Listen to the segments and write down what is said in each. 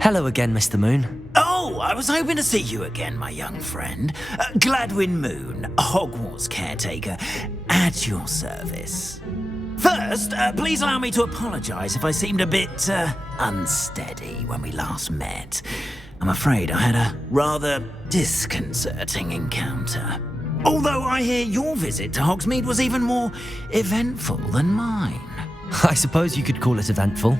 Hello again, Mr. Moon. Oh, I was hoping to see you again, my young friend. Gladwin Moon, Hogwarts caretaker, at your service. First, please allow me to apologise if I seemed a bit unsteady when we last met. I'm afraid I had a rather disconcerting encounter. Although I hear your visit to Hogsmeade was even more eventful than mine. I suppose you could call it eventful.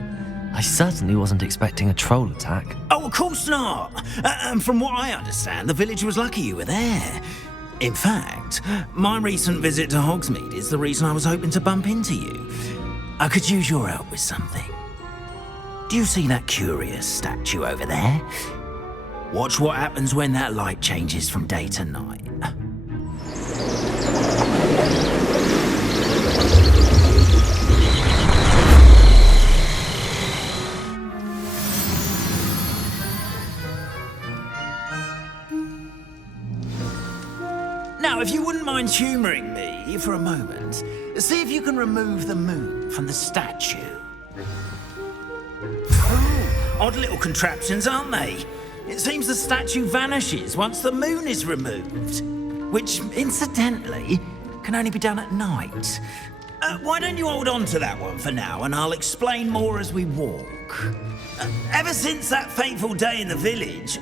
I certainly wasn't expecting a troll attack. Oh, of course not. And from what I understand, the village was lucky you were there. In fact, my recent visit to Hogsmeade is the reason I was hoping to bump into you. I could use your help with something. Do you see that curious statue over there? Watch what happens when that light changes from day to night. Now, if you wouldn't mind humouring me for a moment, see if you can remove the moon from the statue. Oh, odd little contraptions, aren't they? It seems the statue vanishes once the moon is removed, which, incidentally, can only be done at night. Why don't you hold on to that one for now, and I'll explain more as we walk. Ever since that fateful day in the village,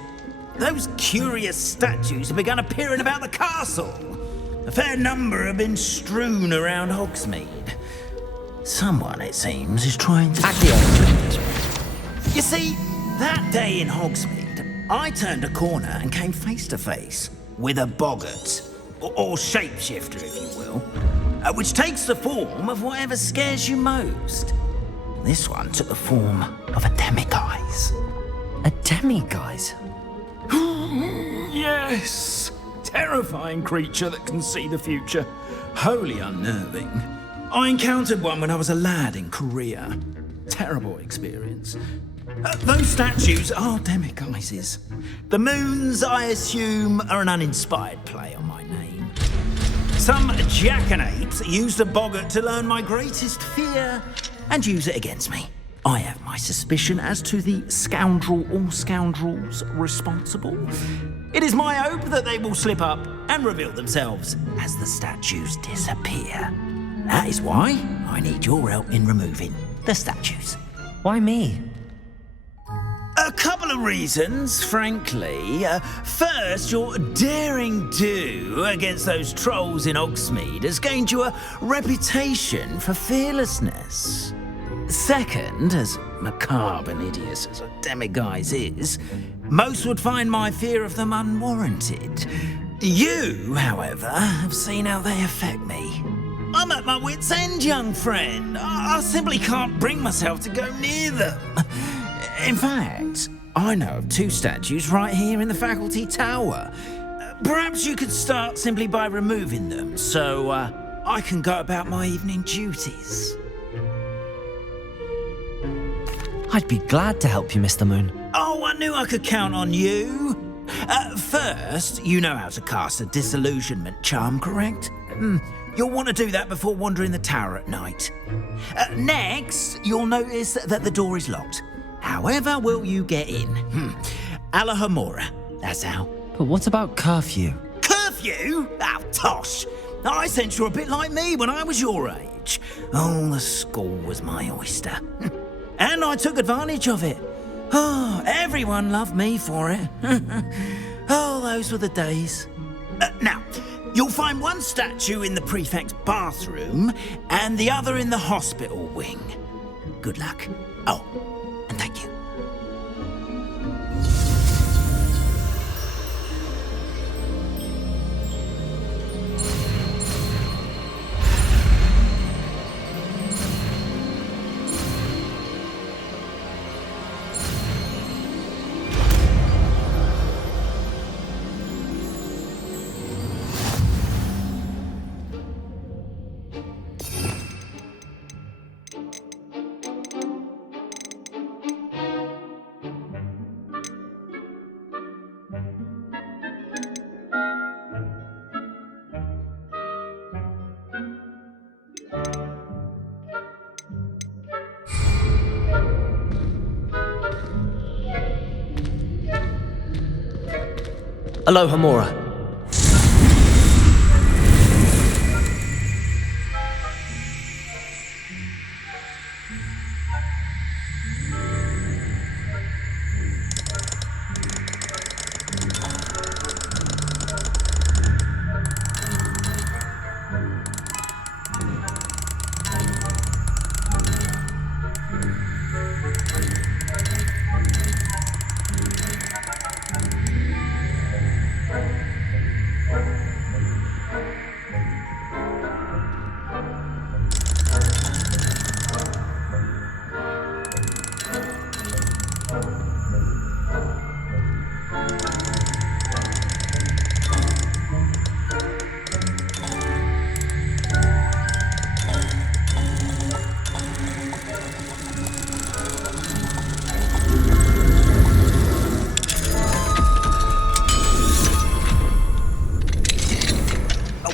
those curious statues have begun appearing about the castle. A fair number have been strewn around Hogsmeade. Someone, it seems, is trying to... Accio. You see, that day in Hogsmeade, I turned a corner and came face to face with a boggart, or shapeshifter, if you will, which takes the form of whatever scares you most. This one took the form of a demiguise. A demiguise? Yes! Terrifying creature that can see the future. Wholly unnerving. I encountered one when I was a lad in Korea. Terrible experience. Those statues are demiguises. The moons, I assume, are an uninspired play on my name. Some jackanapes used a boggart to learn my greatest fear and use it against me. I have my suspicion as to the scoundrel or scoundrels responsible. It is my hope that they will slip up and reveal themselves as the statues disappear. That is why I need your help in removing the statues. Why me? A couple of reasons, frankly. First, your daring do against those trolls in Hogsmeade has gained you a reputation for fearlessness. Second, as macabre and hideous as a demiguise is, most would find my fear of them unwarranted. You, however, have seen how they affect me. I'm at my wit's end, young friend. I simply can't bring myself to go near them. In fact, I know of two statues right here in the faculty tower. Perhaps you could start simply by removing them, so I can go about my evening duties. I'd be glad to help you, Mr. Moon. Oh, I knew I could count on you. First, you know how to cast a disillusionment charm, correct? You'll want to do that before wandering the tower at night. Next, you'll notice that the door is locked. However will you get in? Alahomora, that's how. But what about curfew? Curfew? Oh, tosh. I sense you're a bit like me when I was your age. Oh, the school was my oyster. And I took advantage of it. Oh, everyone loved me for it. Oh, those were the days. Now, you'll find one statue in the prefect's bathroom and the other in the hospital wing. Good luck. Oh, and thank you. Aloha Mora.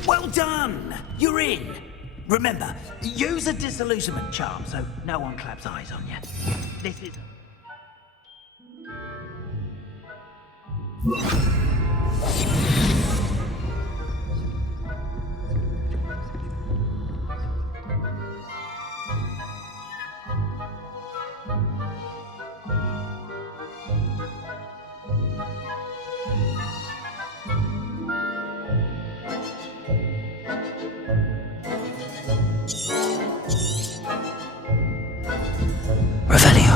Well done! You're in! Remember, use a disillusionment charm so no one claps eyes on you. This is... Revelio.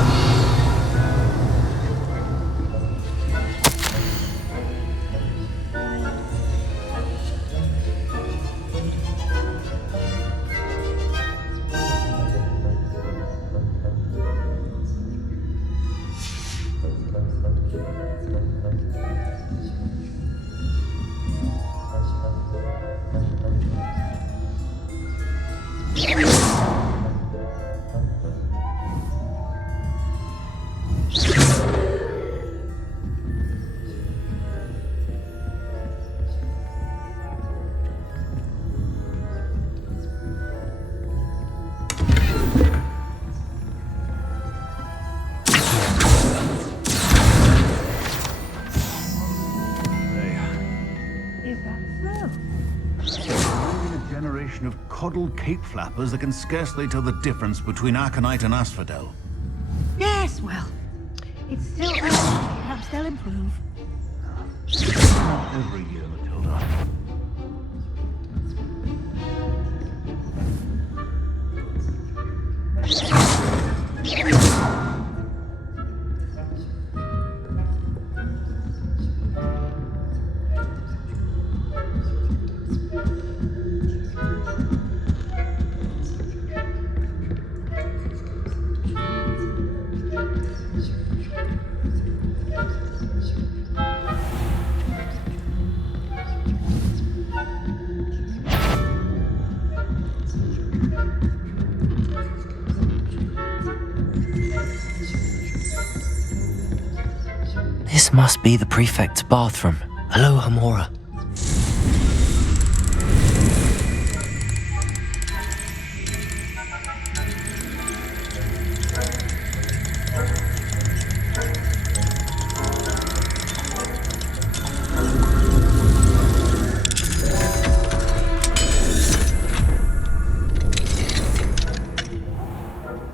Of coddled cape flappers that can scarcely tell the difference between Aconite and Asphodel. Yes, well, it's still early. Perhaps they'll improve. Not every year, Matilda. This must be the prefect's bathroom. Aloha Mora.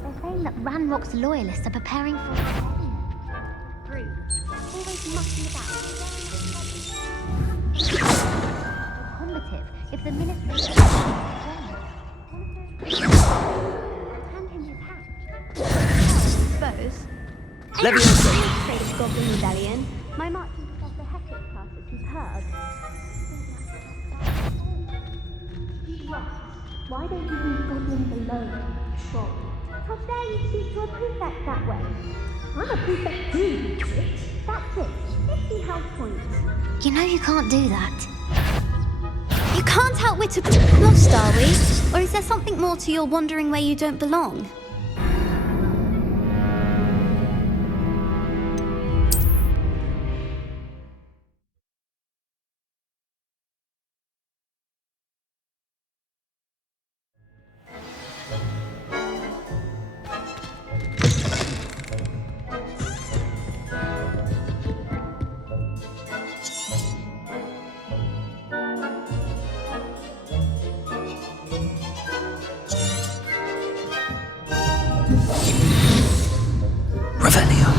They're saying that Ranrock's loyalists are preparing for a group. Always mucking about. Combative. If the ministry hand him his hat. Suppose. Leviosa! Afraid of Goblin Rebellion. My marching professor Hector's classes has heard. Why don't you leave goblins alone? Troll. How dare you speak to a prefect that way? I'm a prefect too, you twit. That's it. 50 health points. You know you can't do that. You can't outwit a... Lost, are we? Or is there something more to your wandering where you don't belong? Revelio.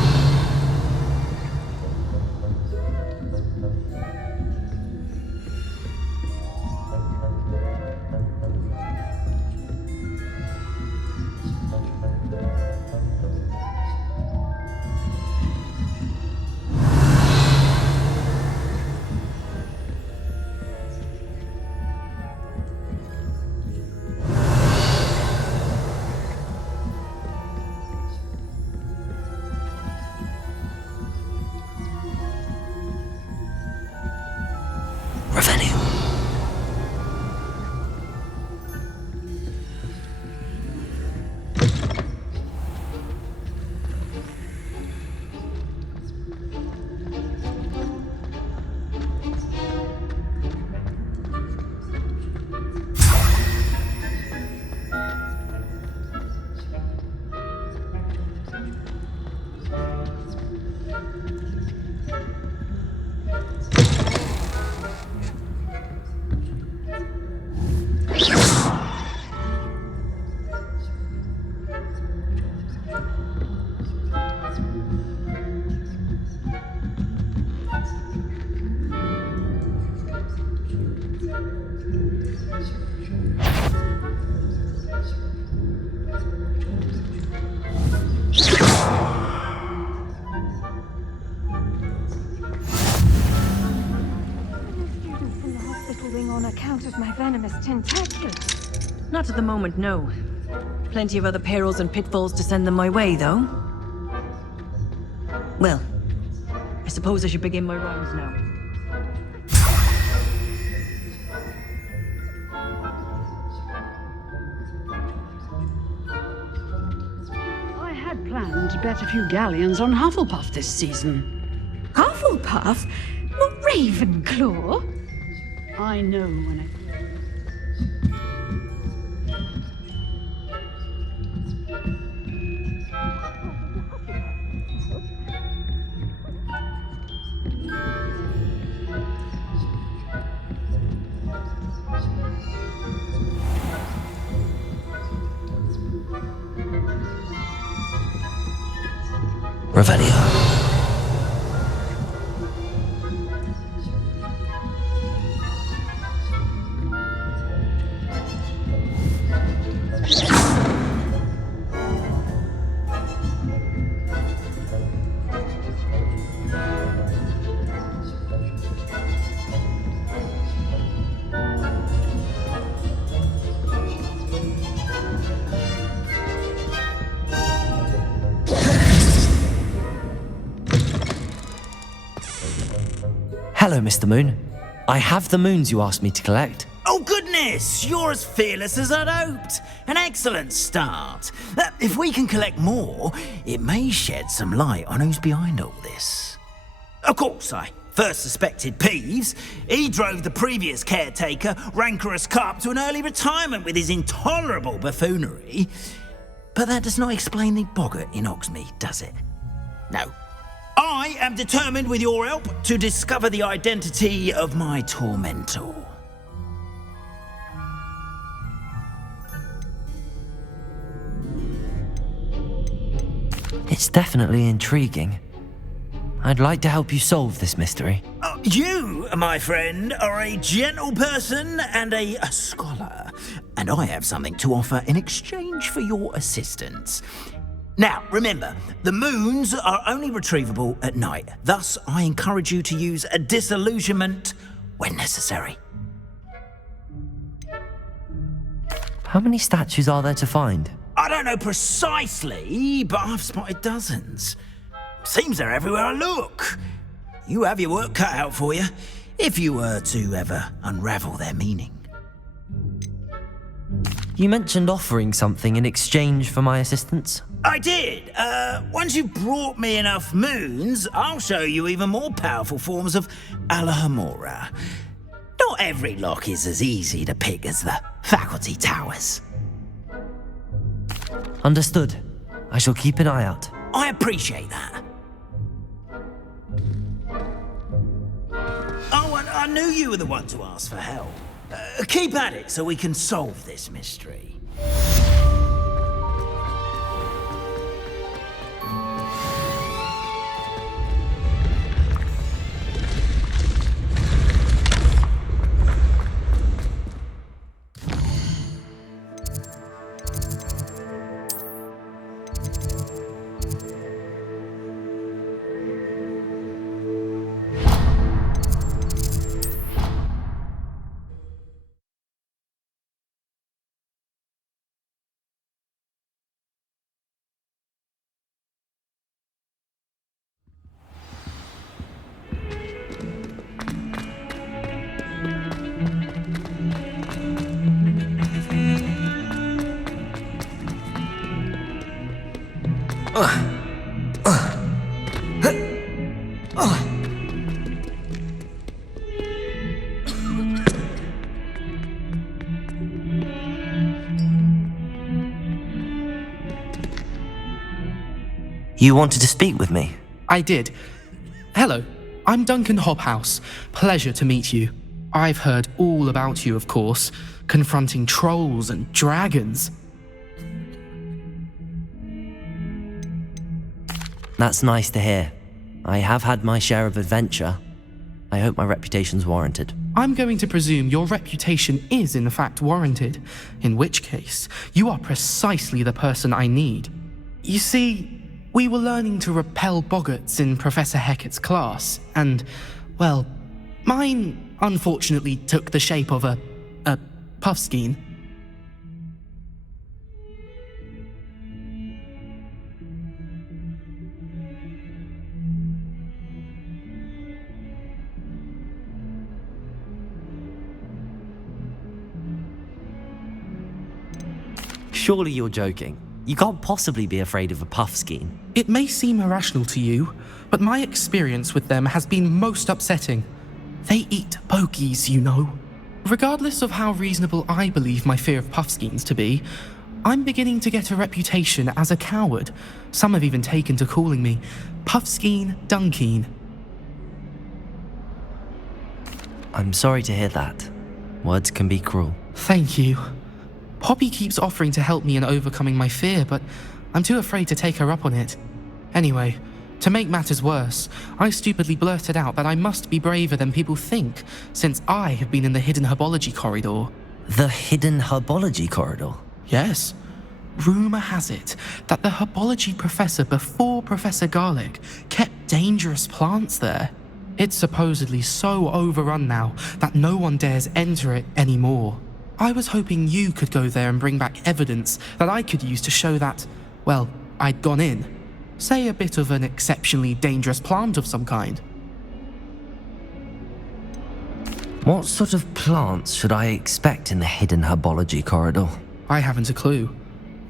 Revelio. Students in the hospital wing on account of my venomous tentaculars. Not at the moment, no. Plenty of other perils and pitfalls to send them my way, though. Well, I suppose I should begin my rounds now. I had planned to bet a few galleons on Hufflepuff this season. Hufflepuff? Not Ravenclaw? I know when I... Revelio. Hello, Mr. Moon. I have the moons you asked me to collect. Oh, goodness! You're as fearless as I'd hoped. An excellent start. If we can collect more, it may shed some light on who's behind all this. Of course, I first suspected Peeves. He drove the previous caretaker, Rancorous Carp, to an early retirement with his intolerable buffoonery. But that does not explain the boggart in Hogsmeade, does it? No. I am determined, with your help, to discover the identity of my tormentor. It's definitely intriguing. I'd like to help you solve this mystery. You, my friend, are a gentle person and a scholar, and I have something to offer in exchange for your assistance. Now, remember, the moons are only retrievable at night. Thus, I encourage you to use a disillusionment when necessary. How many statues are there to find? I don't know precisely, but I've spotted dozens. Seems they're everywhere I look. You have your work cut out for you, if you were to ever unravel their meaning. You mentioned offering something in exchange for my assistance. I did. Once you've brought me enough moons, I'll show you even more powerful forms of Alohomora. Not every lock is as easy to pick as the faculty towers. Understood. I shall keep an eye out. I appreciate that. Oh, and I knew you were the one to ask for help. Keep at it so we can solve this mystery. You wanted to speak with me? I did. Hello, I'm Duncan Hobhouse. Pleasure to meet you. I've heard all about you, of course, confronting trolls and dragons. That's nice to hear. I have had my share of adventure. I hope my reputation's warranted. I'm going to presume your reputation is in fact warranted, in which case, you are precisely the person I need. You see, we were learning to repel boggarts in Professor Hecat's class, and, well, mine unfortunately took the shape of a puffskein. Surely you're joking. You can't possibly be afraid of a puffskein. It may seem irrational to you, but my experience with them has been most upsetting. They eat pokies, you know. Regardless of how reasonable I believe my fear of puffskeins to be, I'm beginning to get a reputation as a coward. Some have even taken to calling me Puffskeen Dunkeen. I'm sorry to hear that. Words can be cruel. Thank you. Poppy keeps offering to help me in overcoming my fear, but I'm too afraid to take her up on it. Anyway, to make matters worse, I stupidly blurted out that I must be braver than people think, since I have been in the hidden herbology corridor. The hidden herbology corridor? Yes. Rumour has it that the herbology professor before Professor Garlic kept dangerous plants there. It's supposedly so overrun now that no one dares enter it anymore. I was hoping you could go there and bring back evidence that I could use to show that, well, I'd gone in. Say a bit of an exceptionally dangerous plant of some kind. What sort of plants should I expect in the hidden herbology corridor? I haven't a clue.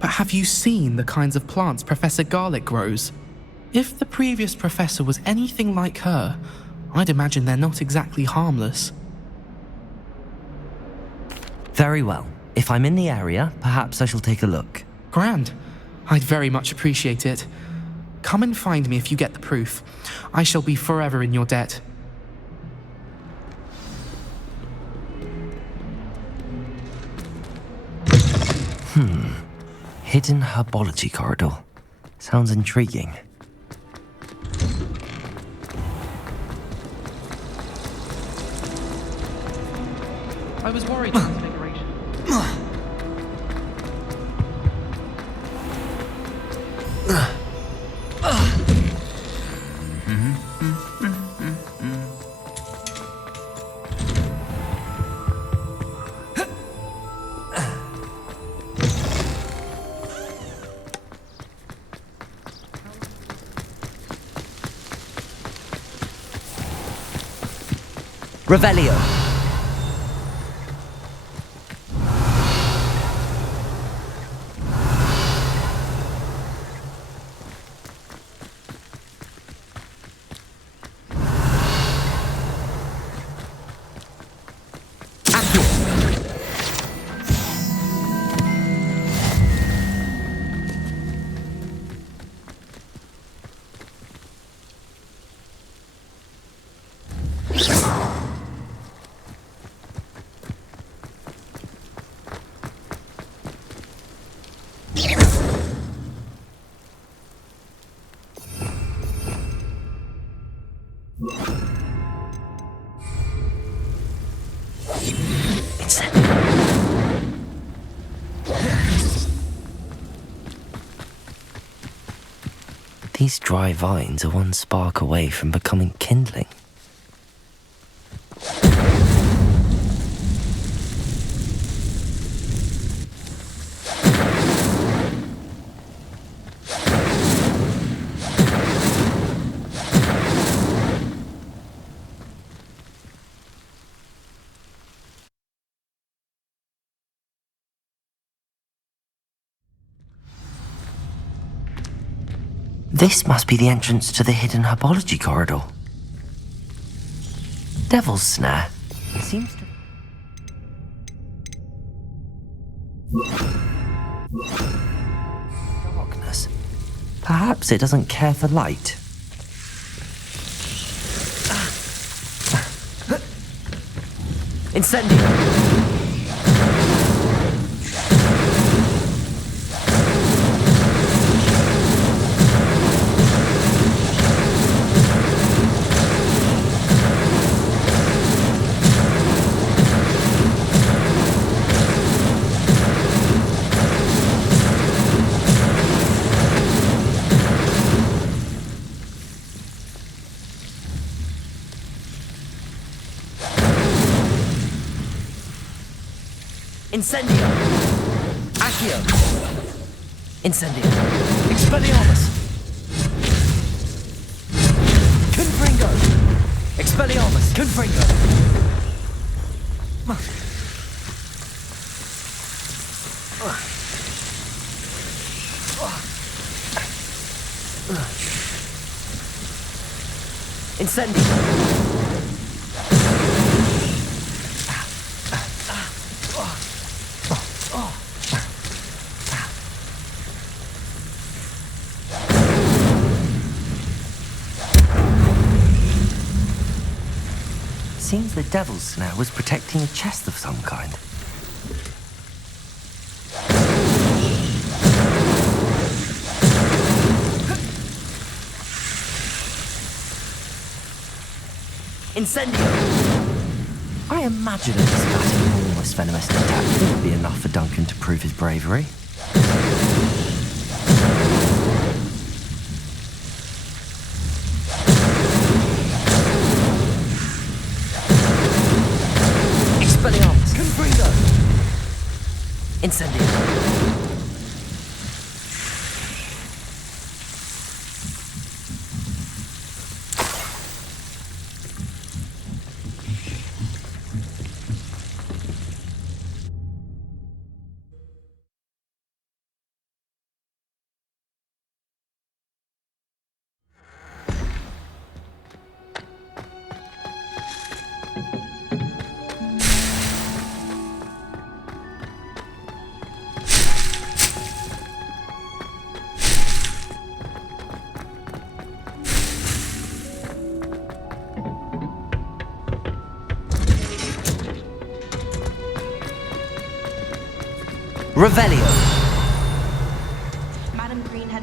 But have you seen the kinds of plants Professor Garlic grows? If the previous professor was anything like her, I'd imagine they're not exactly harmless. Very well. If I'm in the area, perhaps I shall take a look. Grand. I'd very much appreciate it. Come and find me if you get the proof. I shall be forever in your debt. Hidden herbology corridor. Sounds intriguing. I was worried transfiguration. Revelio. These dry vines are one spark away from becoming kindling. This must be the entrance to the hidden herbology corridor. Devil's Snare. It seems to... Darkness. Perhaps it doesn't care for light. Incendio! Incendio! Accio! Incendio! Expelliarmus! Confringo! Expelliarmus! Confringo! Incendio! Seems the Devil's Snare was protecting a chest of some kind. Incendio! I imagine a fat enormous venomous attack wouldn't be enough for Duncan to prove his bravery. Incendio! Revelio! Madam Green had...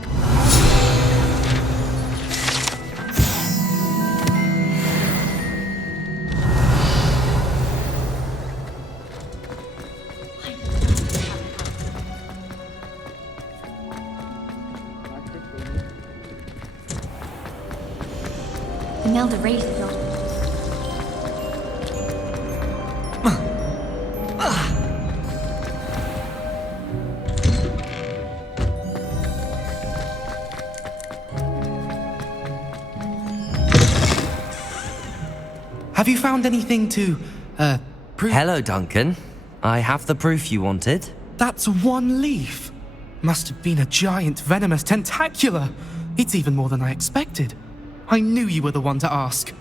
Imelda raised the dog. Have you found anything to, prove? Hello, Duncan. I have the proof you wanted. That's one leaf. Must have been a giant venomous tentacula. It's even more than I expected. I knew you were the one to ask.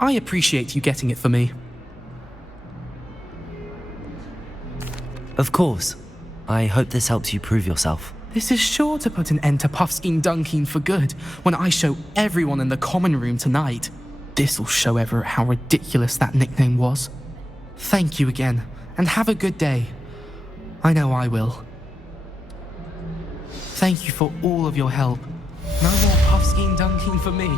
I appreciate you getting it for me. Of course. I hope this helps you prove yourself. This is sure to put an end to Puffskein Dunkin for good when I show everyone in the common room tonight. This'll show Everett how ridiculous that nickname was. Thank you again, and have a good day. I know I will. Thank you for all of your help. No more Puffskein Dunkin for me.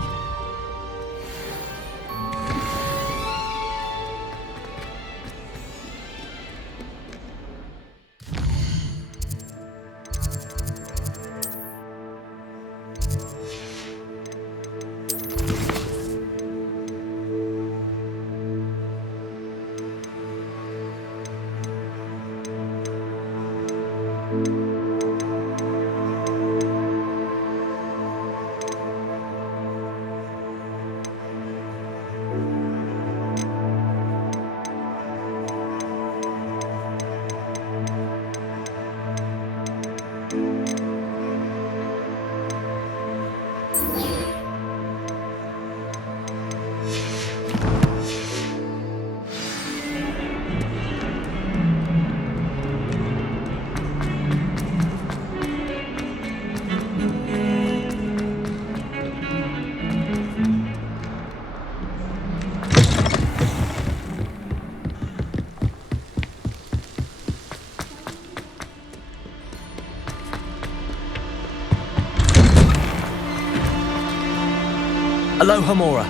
Aloha Mora.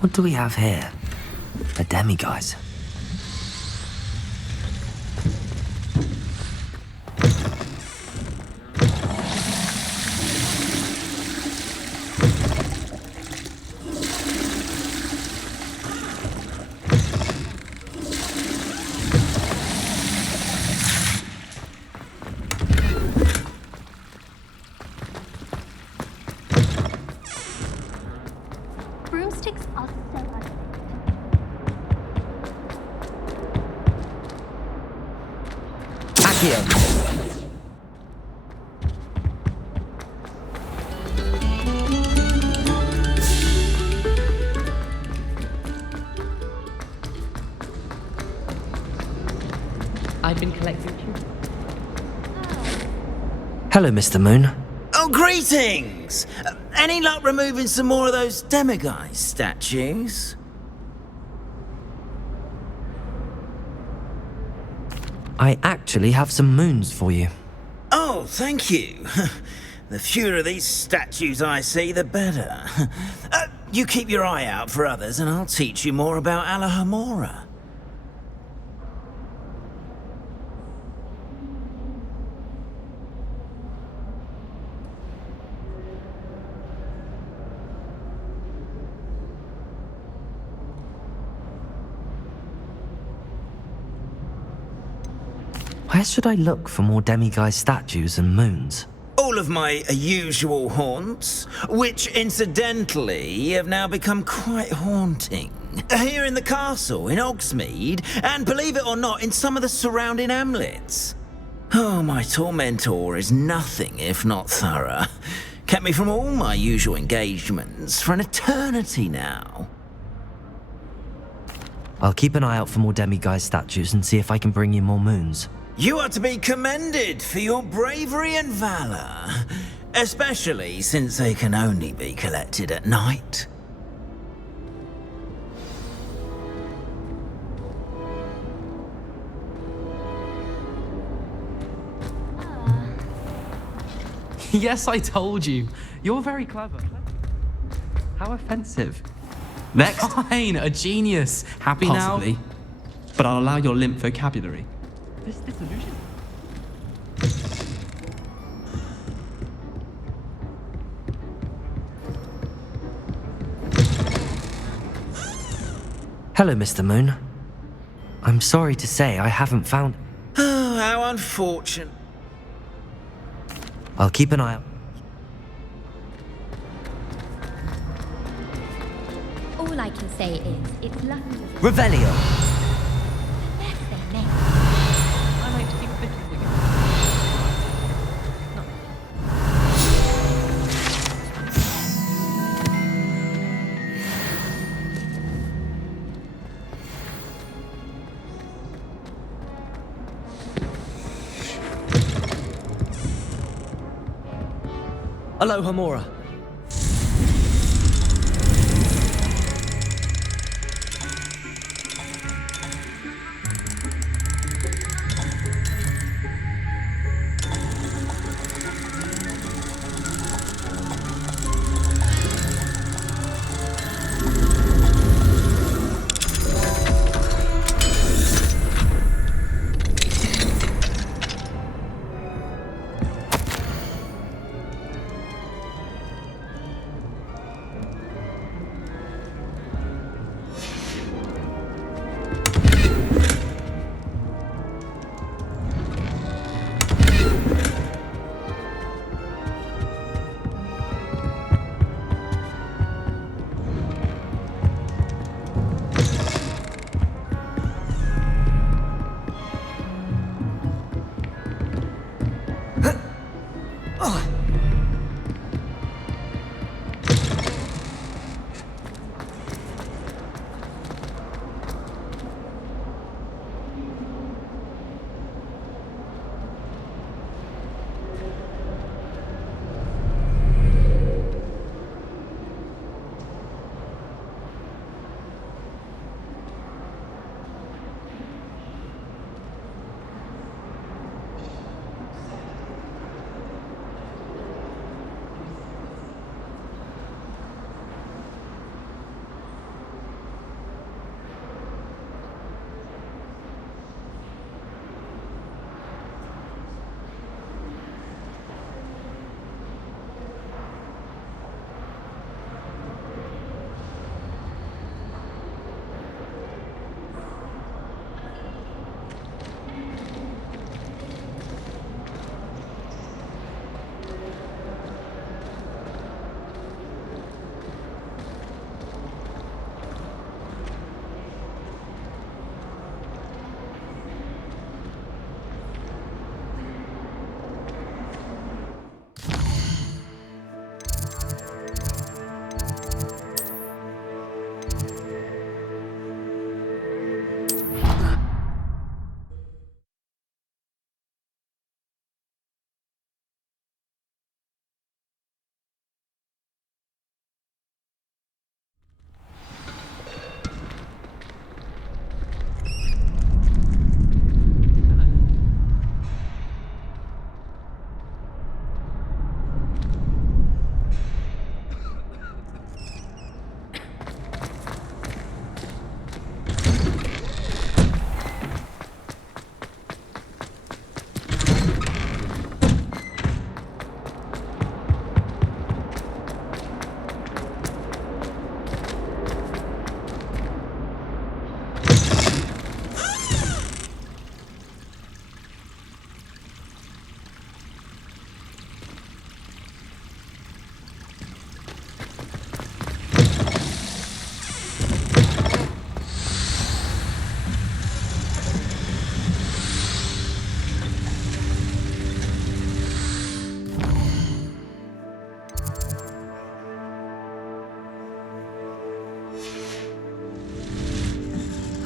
What do we have here? A demiguise. Broomsticks are so unexpected. Accio. I've been collecting you. Hello, Mr. Moon. Oh, greetings! Any luck removing some more of those demiguise statues? I actually have some moons for you. Oh, thank you. The fewer of these statues I see, the better. You keep your eye out for others, and I'll teach you more about Alahamora. Where should I look for more demiguise statues and moons? All of my usual haunts, which incidentally have now become quite haunting. Here in the castle, in Hogsmeade, and believe it or not, in some of the surrounding hamlets. Oh, my tormentor is nothing if not thorough. Kept me from all my usual engagements for an eternity now. I'll keep an eye out for more demiguise statues and see if I can bring you more moons. You are to be commended for your bravery and valor, especially since they can only be collected at night. Yes, I told you. You're very clever. How offensive. Next. Fine, a genius. Happy Possibly. now? But I'll allow your limp vocabulary. This disillusion. Hello, Mr. Moon. I'm sorry to say I haven't found... Oh, how unfortunate. I'll keep an eye out. All I can say is, it's lucky. Revelio! That's their name. I like to keep thinking again. Aloha Mora.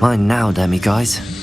Mine now, demi-guys.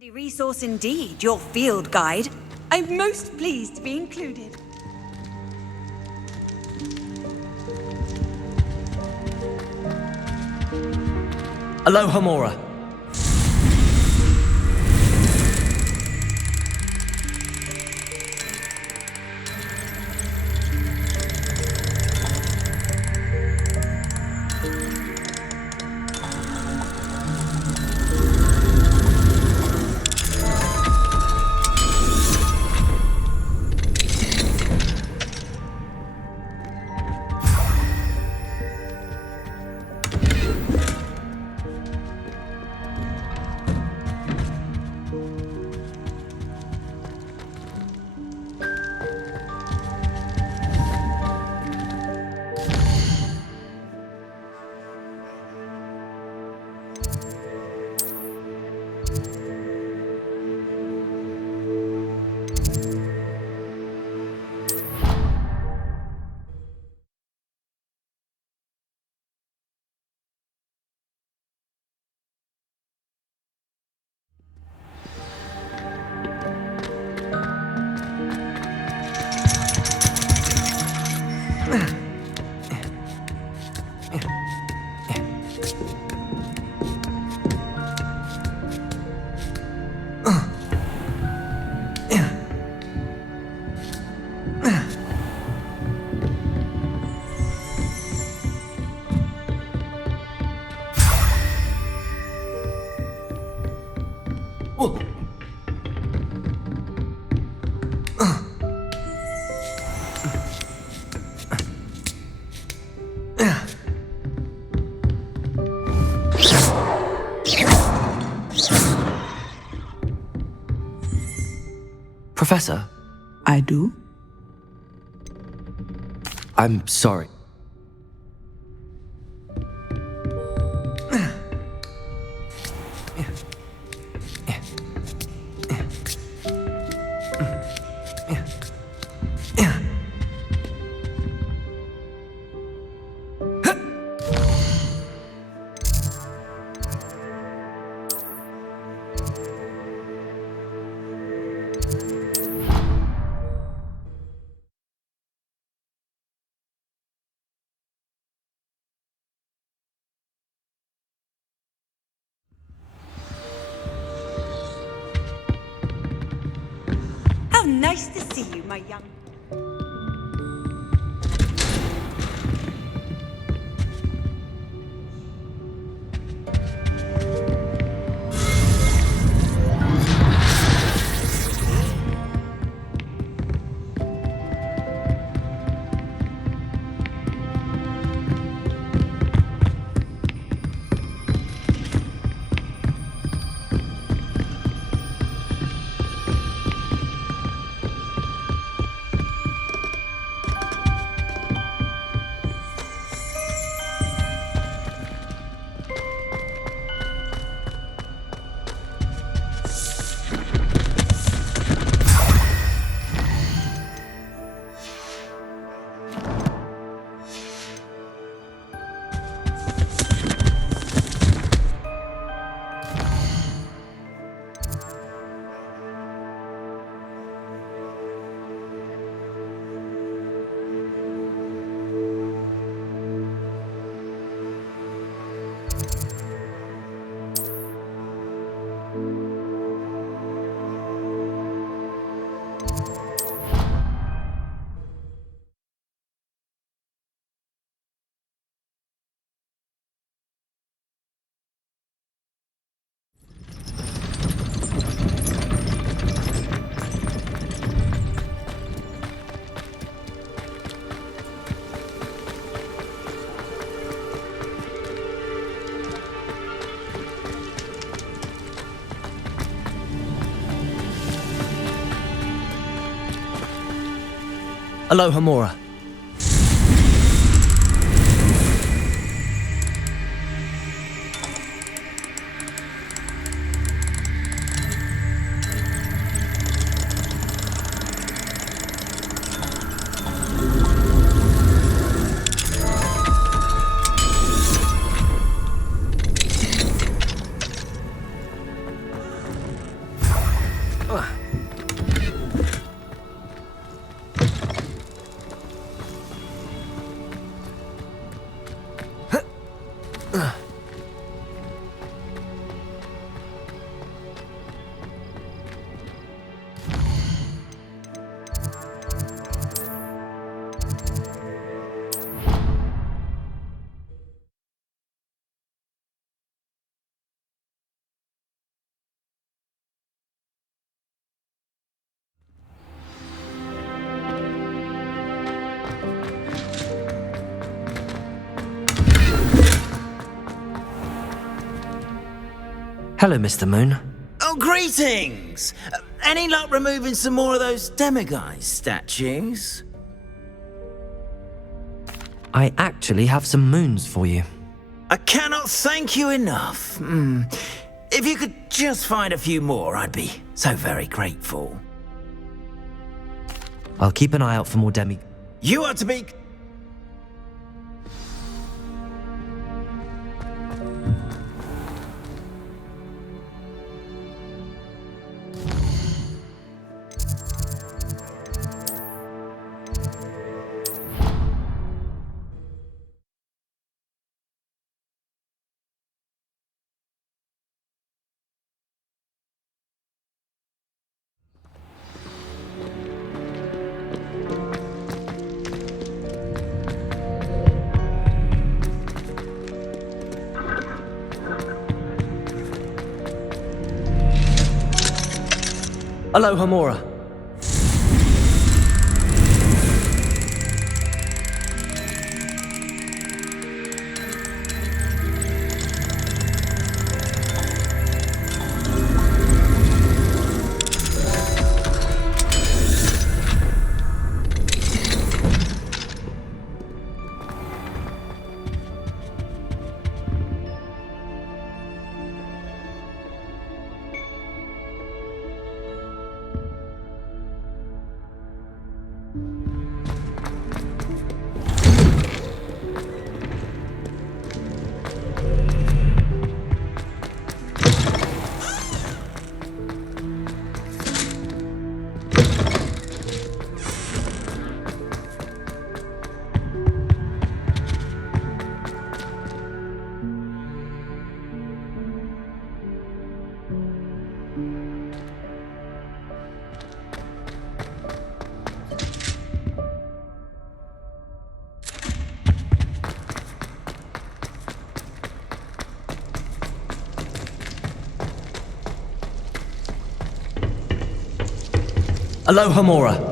Handy resource indeed, your field guide. I'm most pleased to be included. Aloha, Mora. Professor? I do? I'm sorry. How nice to see you, my young... Aloha Mora. Hello, Mr. Moon. Oh, greetings! Any luck removing some more of those demiguise statues? I actually have some moons for you. I cannot thank you enough. If you could just find a few more, I'd be so very grateful. I'll keep an eye out for more You are to be... Aloha Mora. Aloha Mora.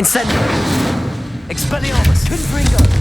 Incendio! Expelliarmus! Confringo!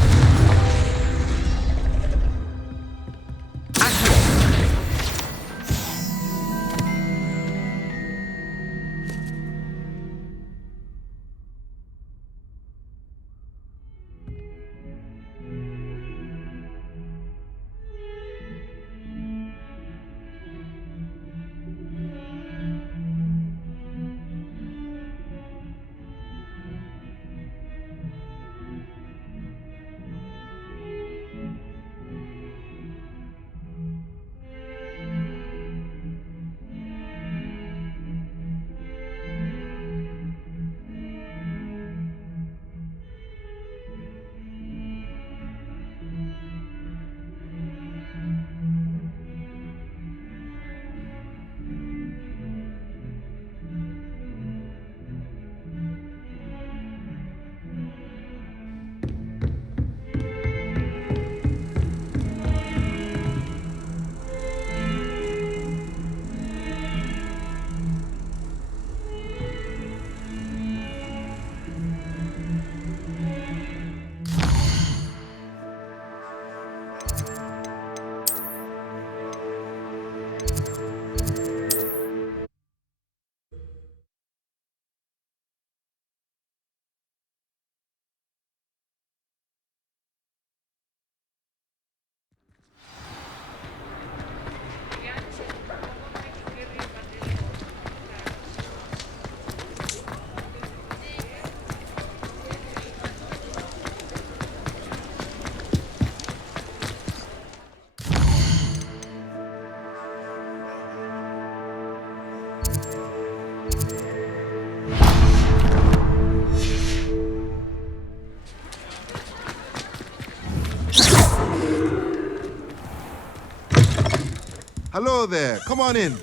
Hello there, come on in.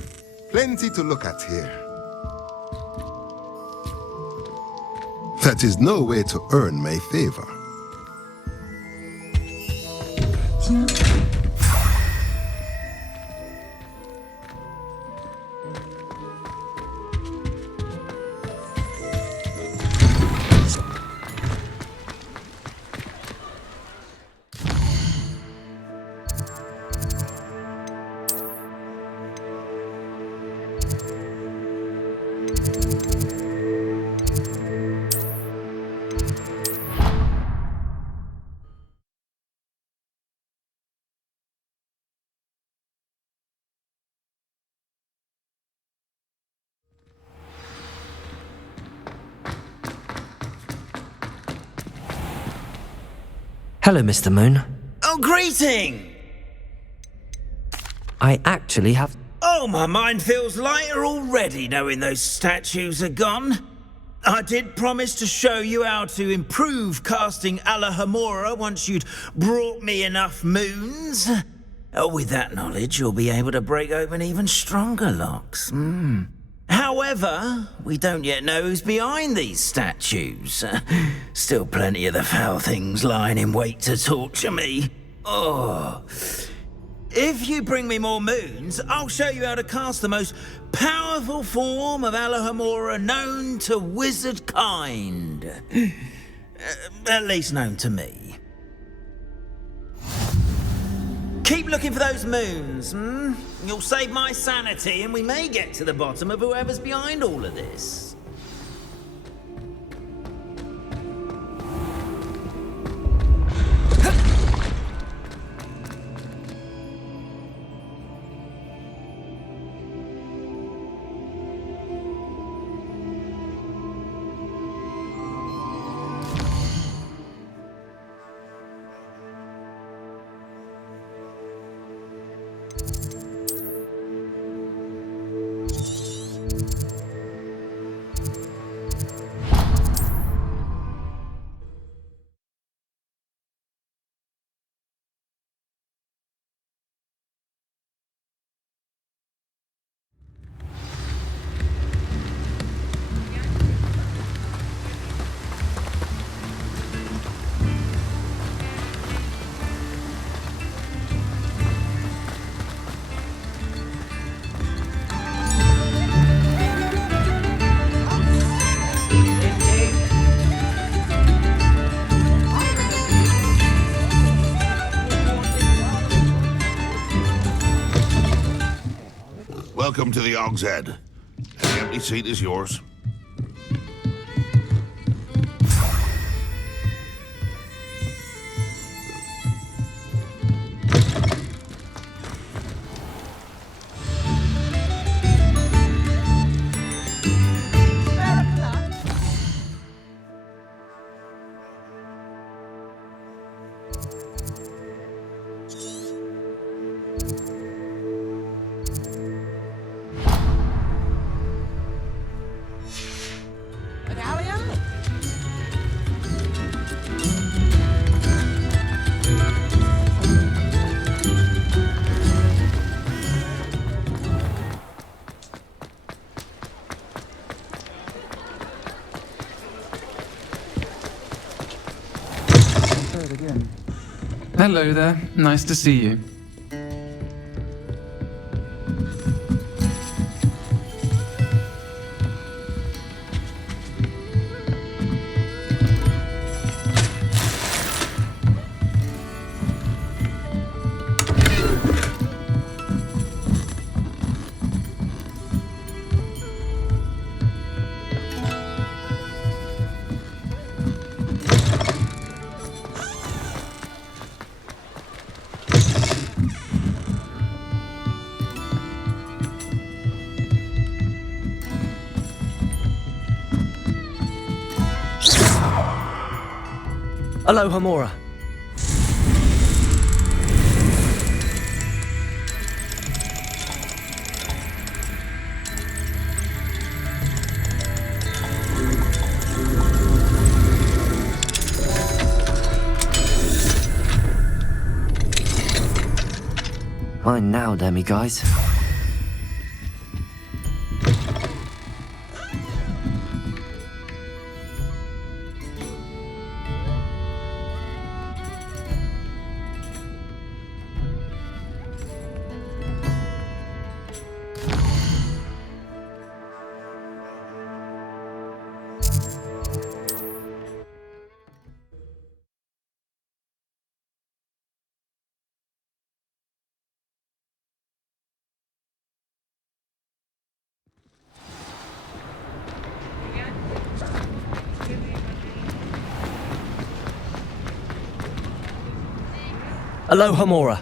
Plenty to look at here. That is no way to earn my favor. Hello, Mr. Moon. Oh, greeting! I actually have... Oh, my mind feels lighter already knowing those statues are gone. I did promise to show you how to improve casting Alahamora once you'd brought me enough moons. With that knowledge, you'll be able to break open even stronger locks. However, we don't yet know who's behind these statues. Still plenty of the foul things lying in wait to torture me. Oh. If you bring me more moons, I'll show you how to cast the most powerful form of Alahamora known to wizard kind. At least known to me. Keep looking for those moons, You'll save my sanity and we may get to the bottom of whoever's behind all of this. Welcome to the Og's Head. Any empty seat is yours. Hello there. Nice to see you. Aloha Mora. Mine now, demi guys. Aloha Mora.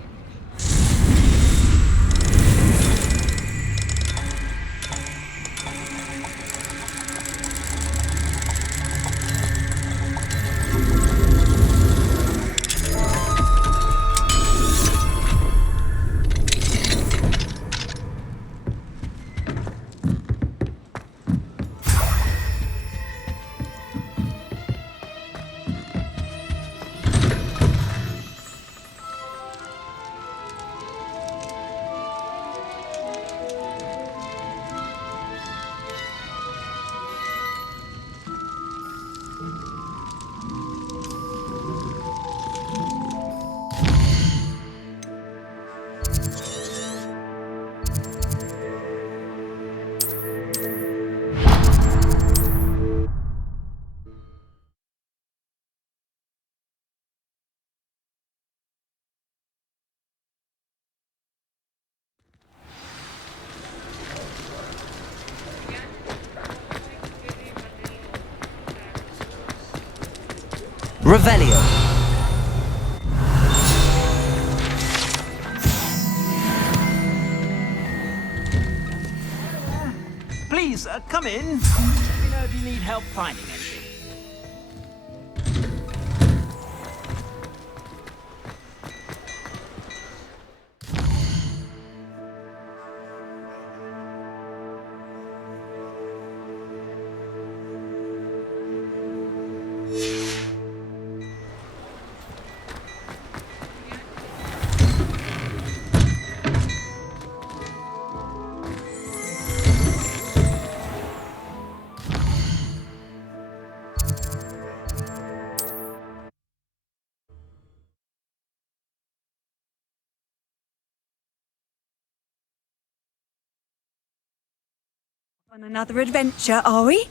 Revelio. Please, come in. Let me know if you need help finding anything. On another adventure, are we?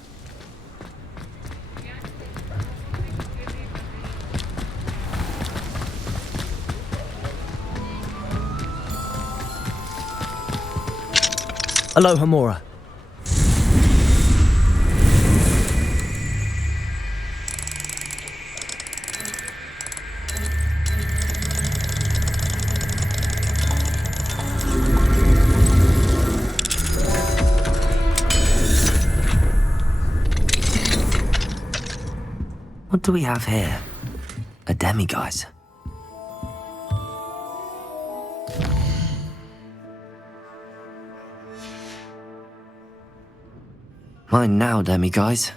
Aloha Mora. What do we have here? A demiguise. Mine now, demiguise.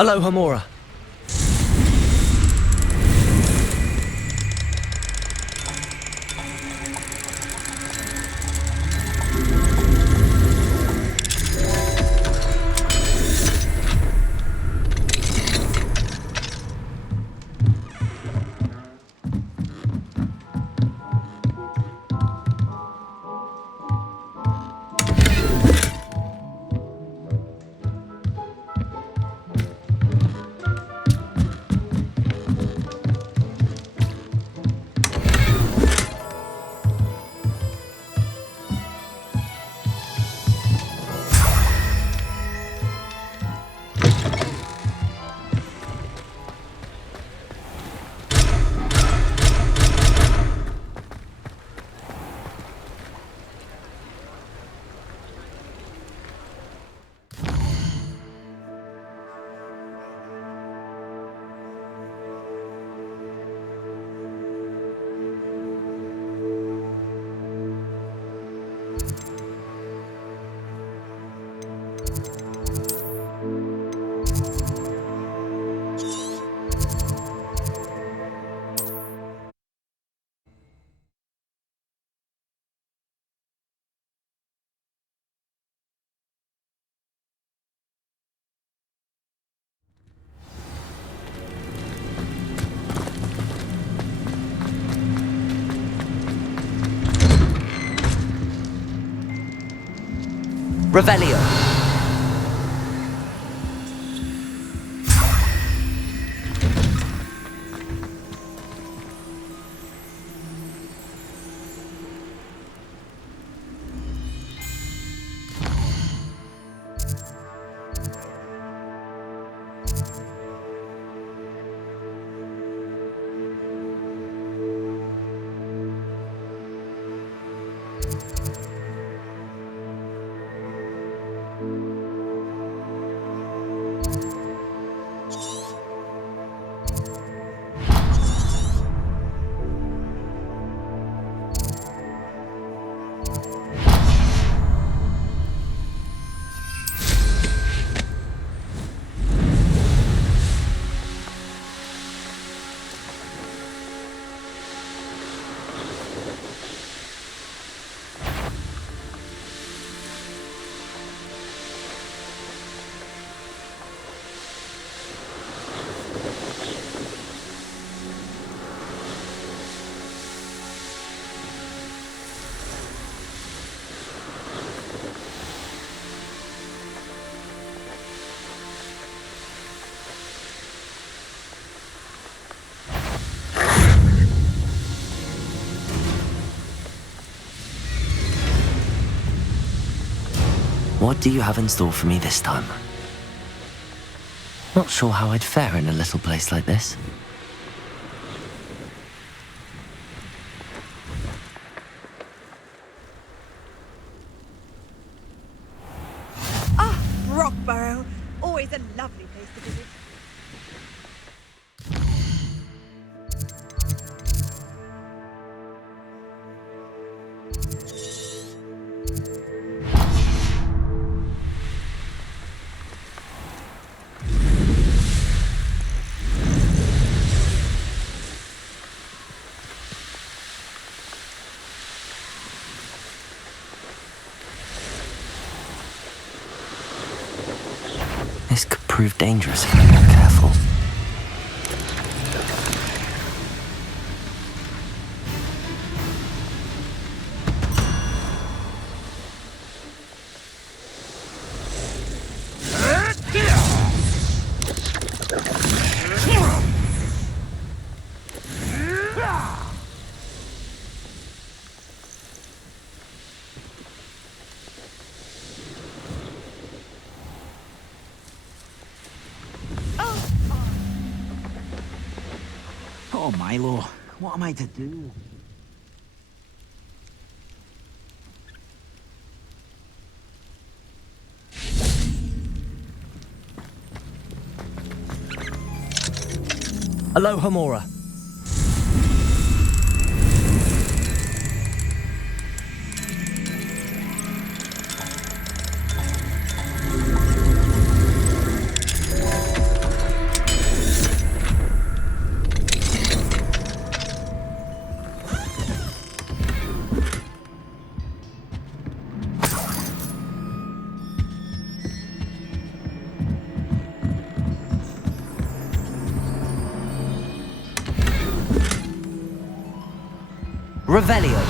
Aloha Mora. Revelio. What do you have in store for me this time? Not sure how I'd fare in a little place like this. Ah, Rockborough. Always a lovely place to visit. prove dangerous if I'm not careful. Oh, Milo, what am I to do? Aloha Mora. Revelio.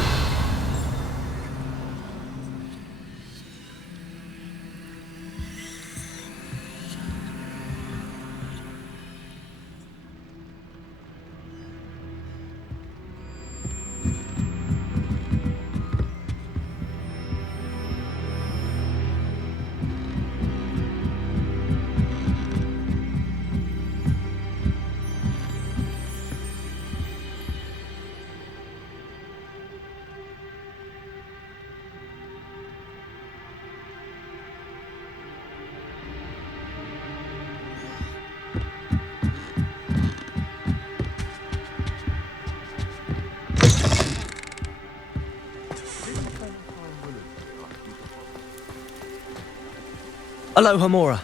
Aloha Mora.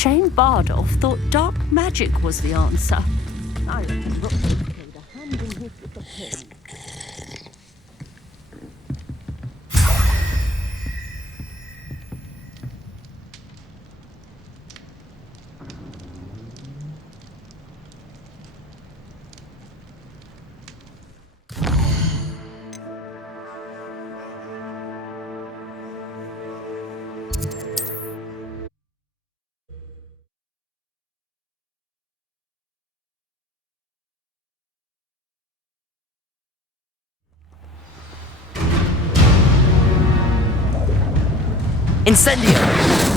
Shane Bardolph thought dark magic was the answer. I reckon Brooks played a hand in his with the pen. Incendio!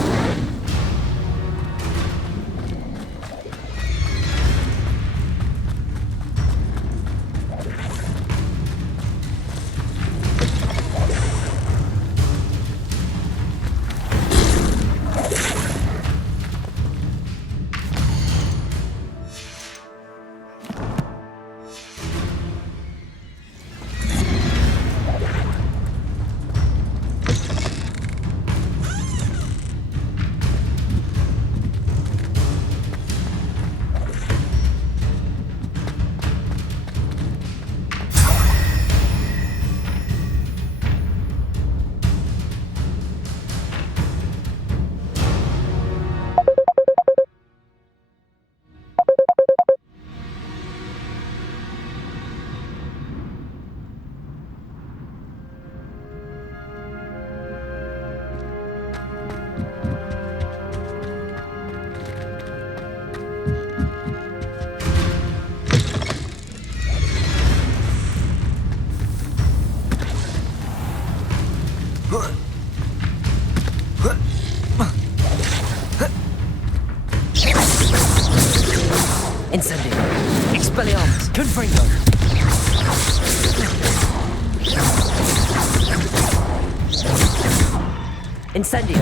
Incendio.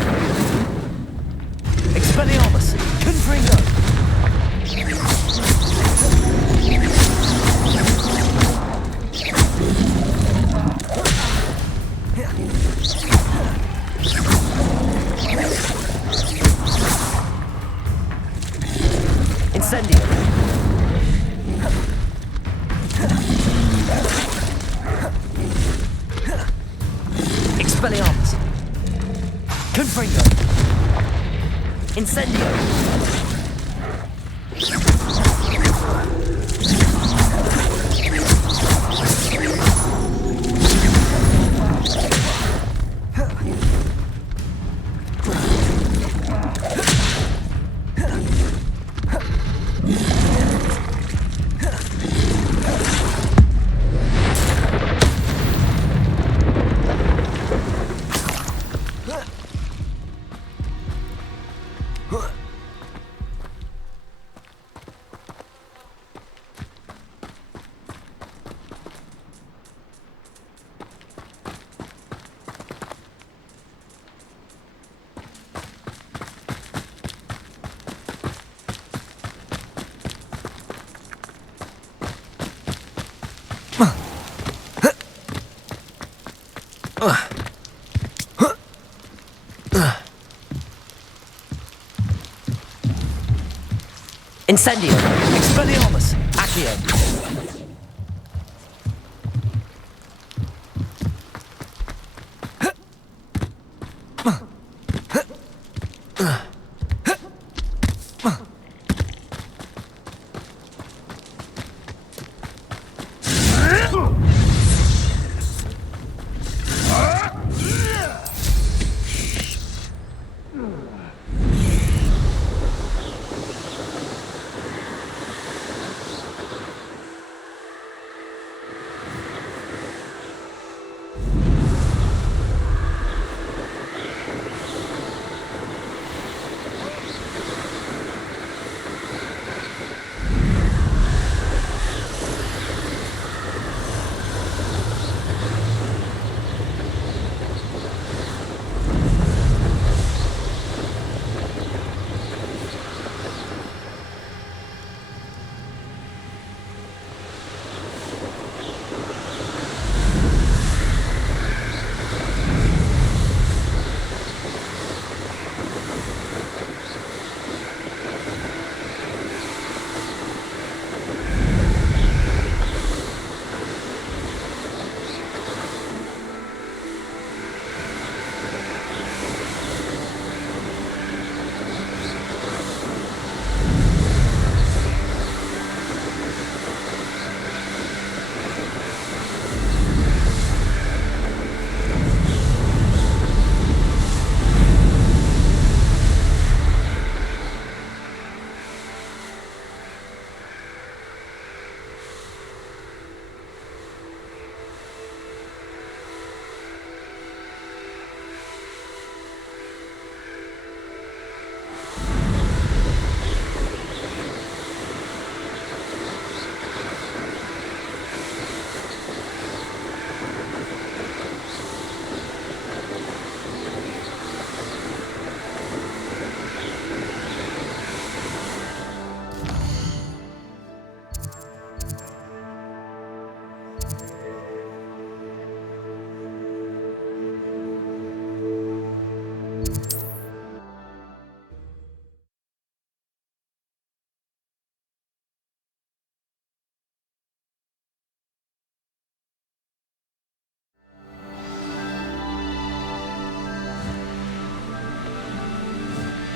Expelliarmus. Confringo. Incendio. Expelliarmus. Confringo. Incendio. Incendio. Expelliarmus. Accio.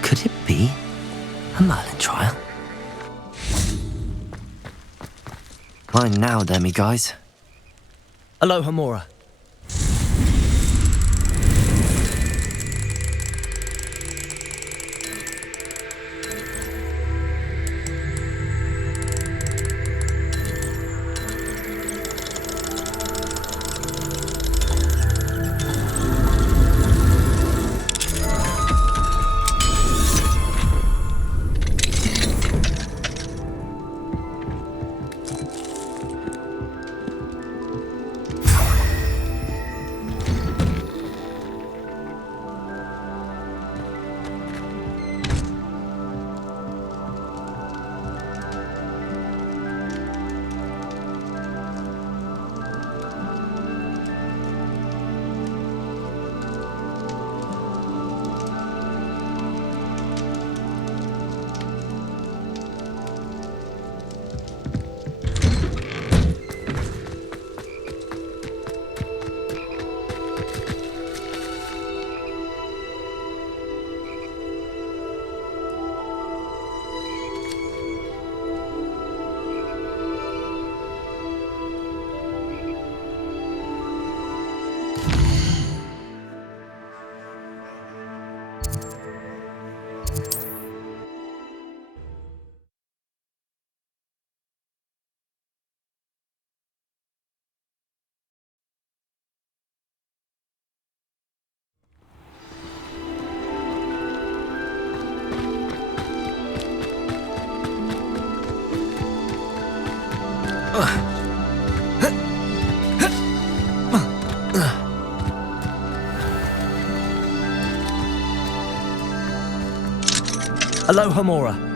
Could it be a Merlin trial? Mine now, demi guys. Aloha Mora. Aloha Mora.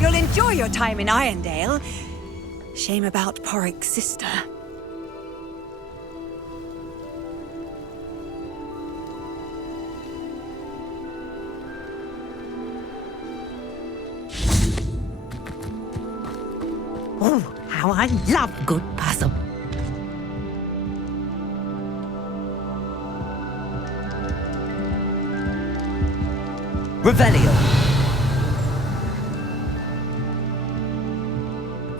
You'll enjoy your time in Irondale. Shame about Porrick's sister. Oh, how I love good puzzle. Revelio.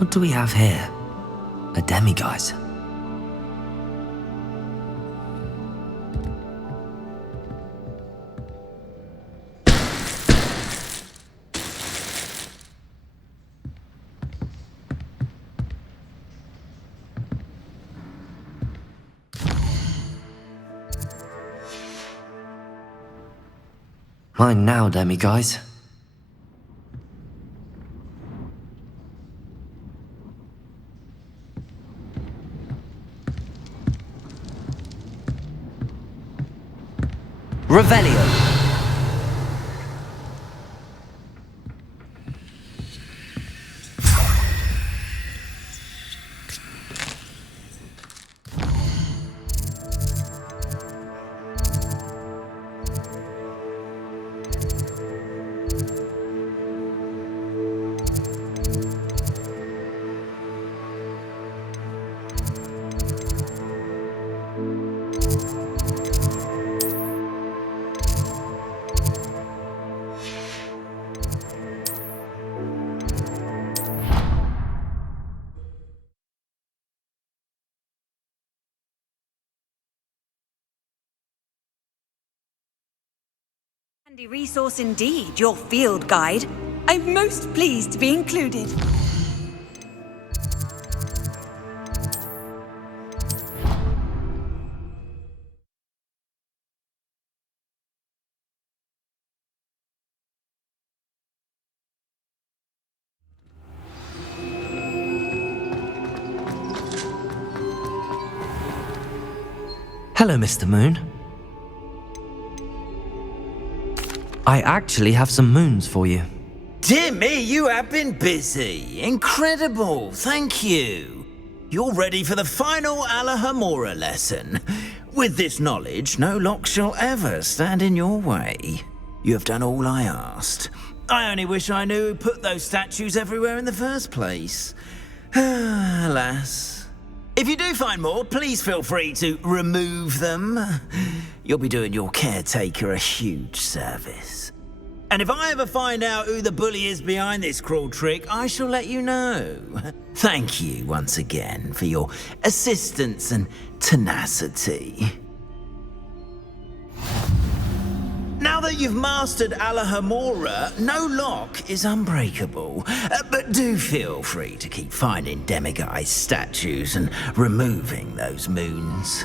What do we have here? A demiguise. Mine now, demiguise. Revelio. Handy resource indeed, your field guide. I'm most pleased to be included. Hello, Mr. Moon. I actually have some moons for you. Dear me, you have been busy. Incredible, thank you. You're ready for the final Alahamora lesson. With this knowledge, no lock shall ever stand in your way. You have done all I asked. I only wish I knew who put those statues everywhere in the first place. Alas. If you do find more, please feel free to remove them. You'll be doing your caretaker a huge service. And if I ever find out who the bully is behind this cruel trick, I shall let you know. Thank you once again for your assistance and tenacity. Now that you've mastered Alahamora, no lock is unbreakable. But do feel free to keep finding demiguise statues and removing those moons.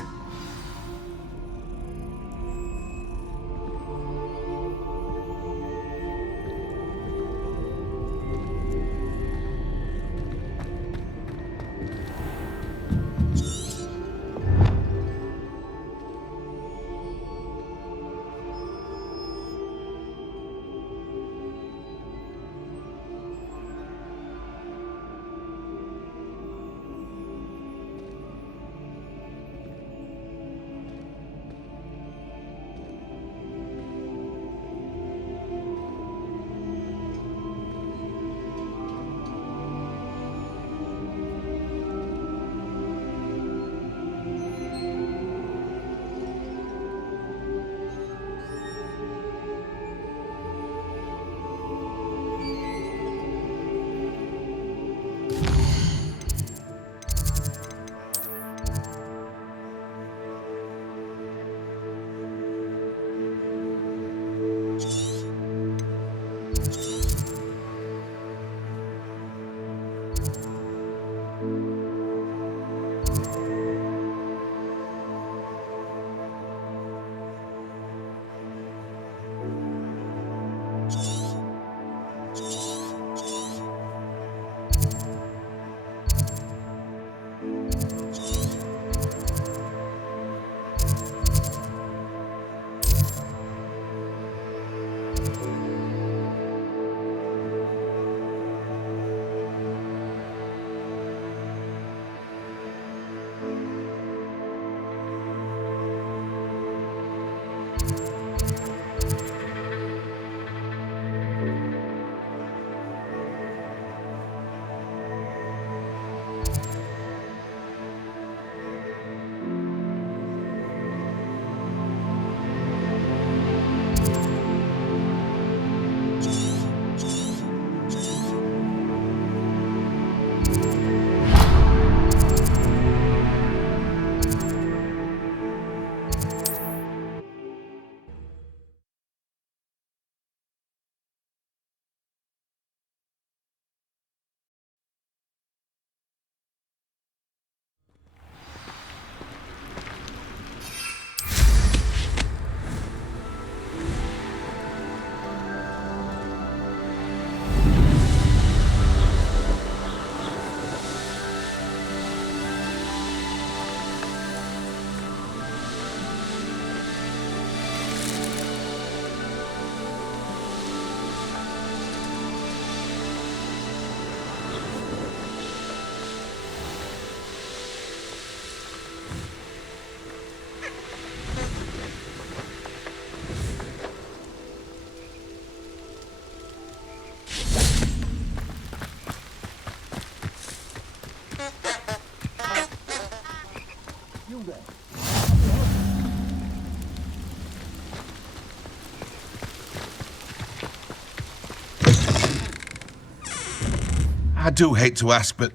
I do hate to ask, but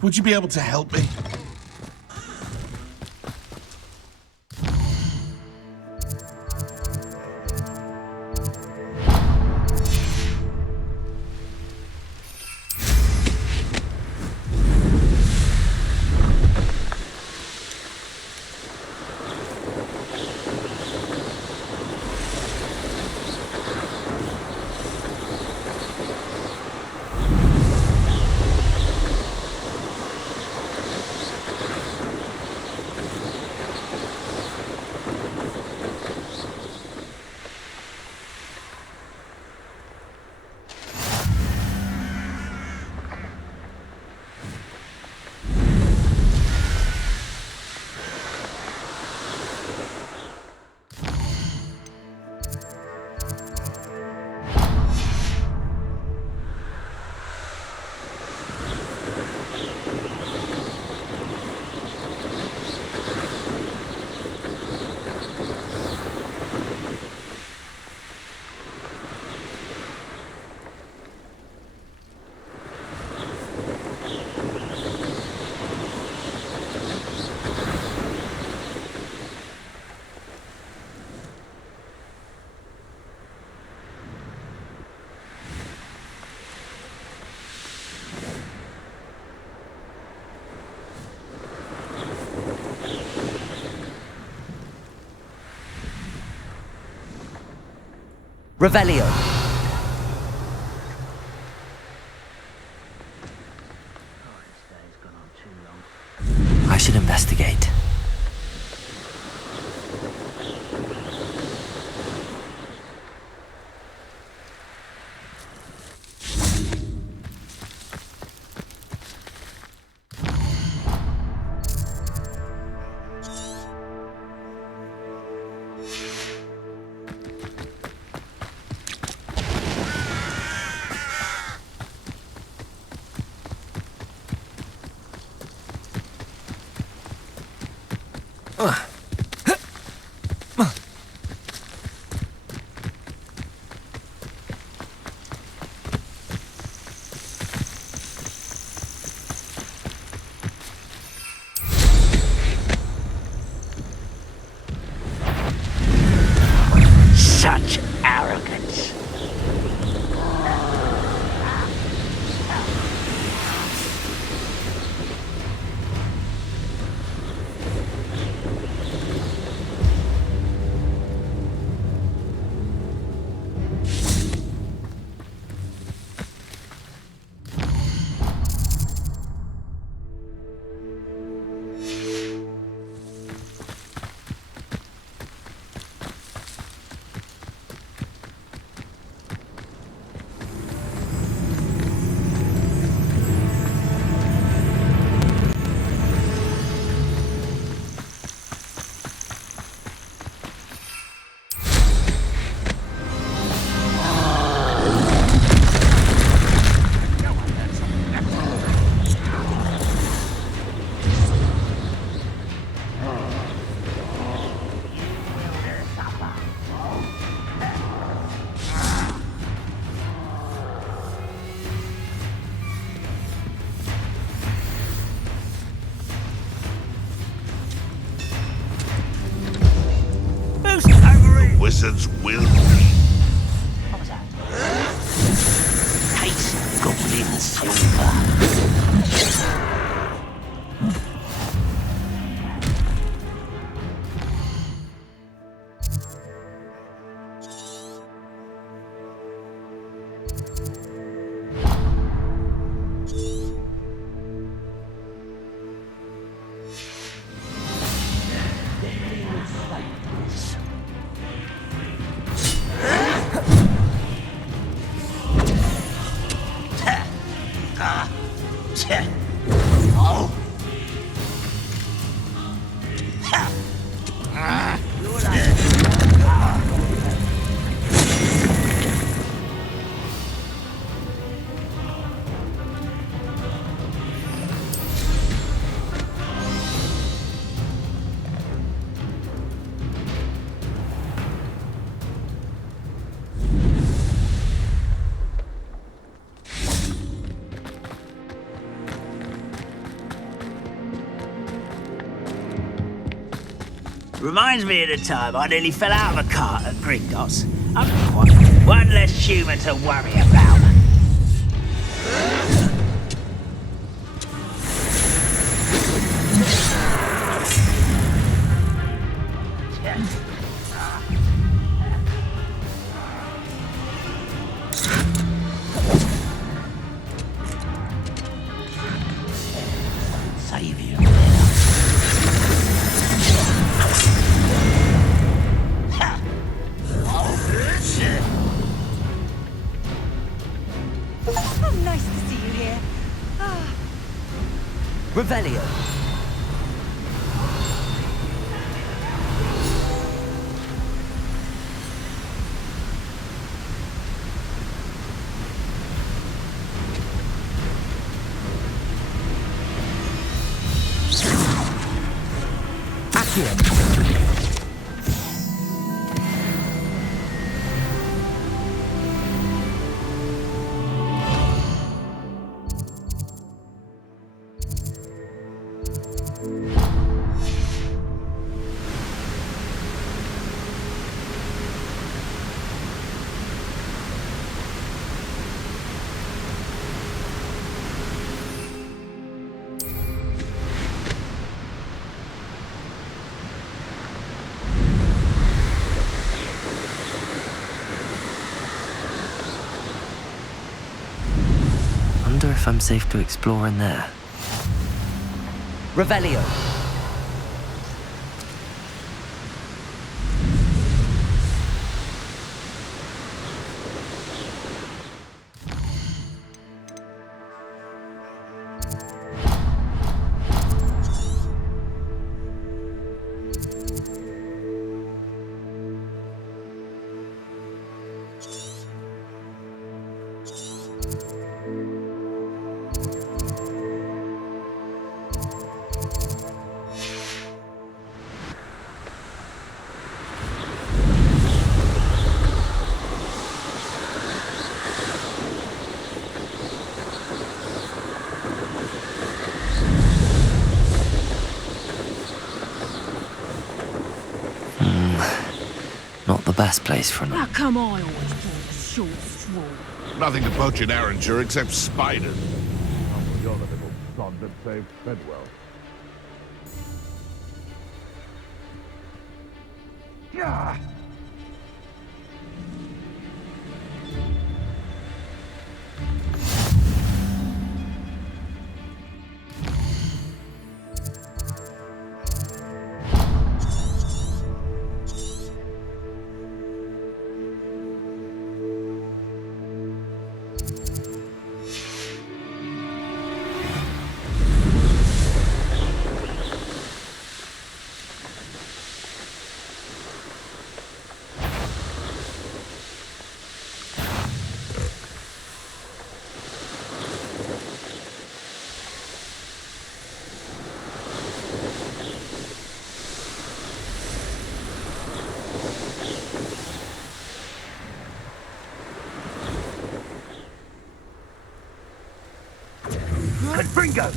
would you be able to help me? Revelio. I should investigate. Such arrogance. Wizards will What was that? Taste goblin silver. Reminds me of the time I nearly fell out of a cart at Gringotts. One less human to worry about. Save you. Oh, nice to see you here. Revelio. Accio. Wonder if I'm safe to explore in there. Revelio. Not the best place for How an... come I always pull the short straw? Nothing to poach in Arranger except spiders. Oh, you're the little sod that saved Fedwell. Yeah. Confringo!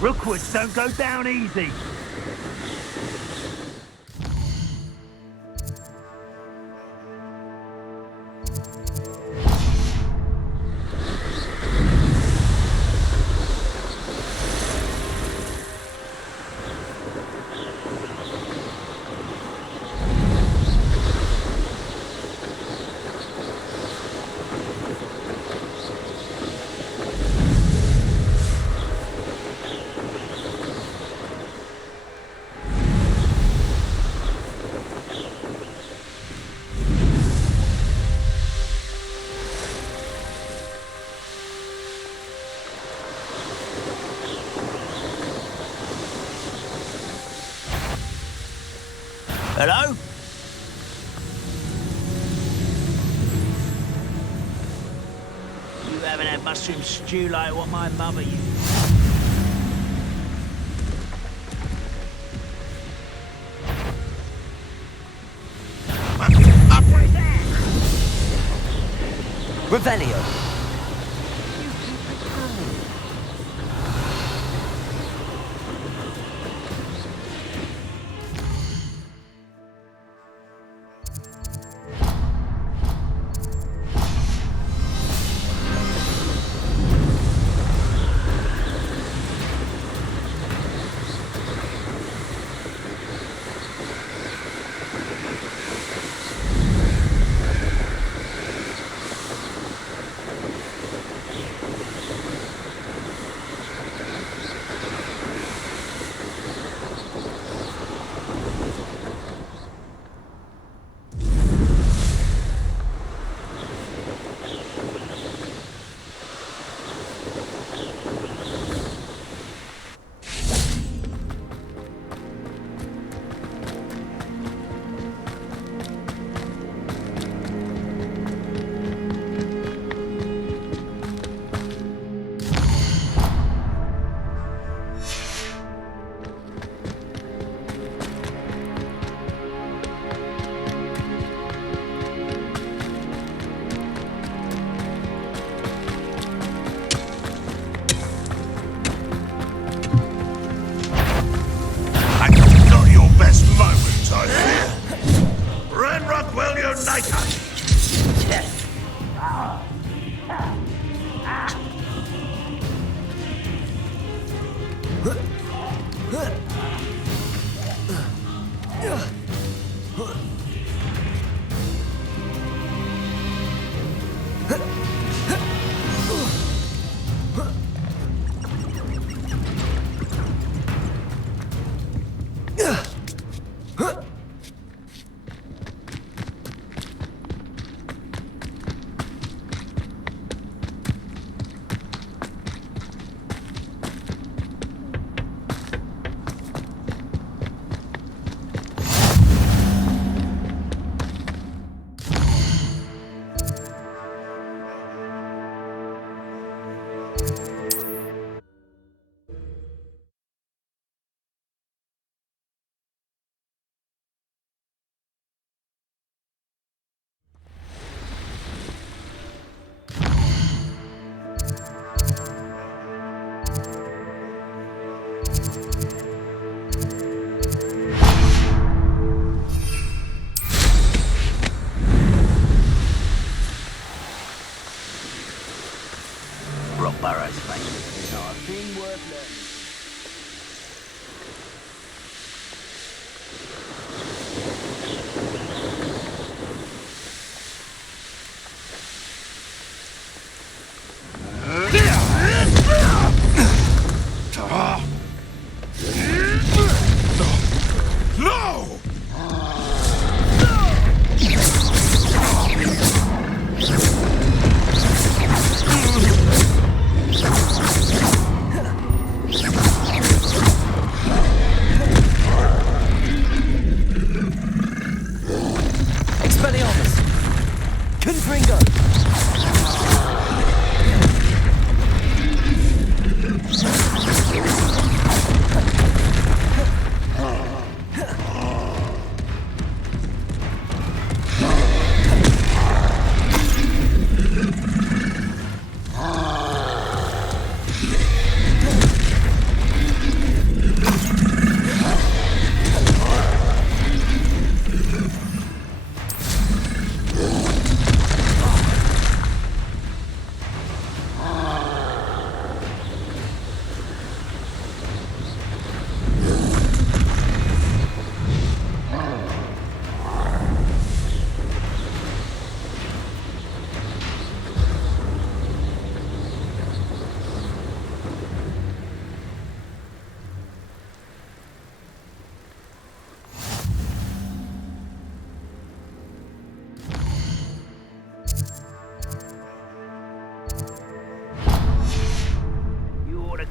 Rookwoods don't go down easy. Hello? You haven't had mushroom stew like what my mother used. Revelio.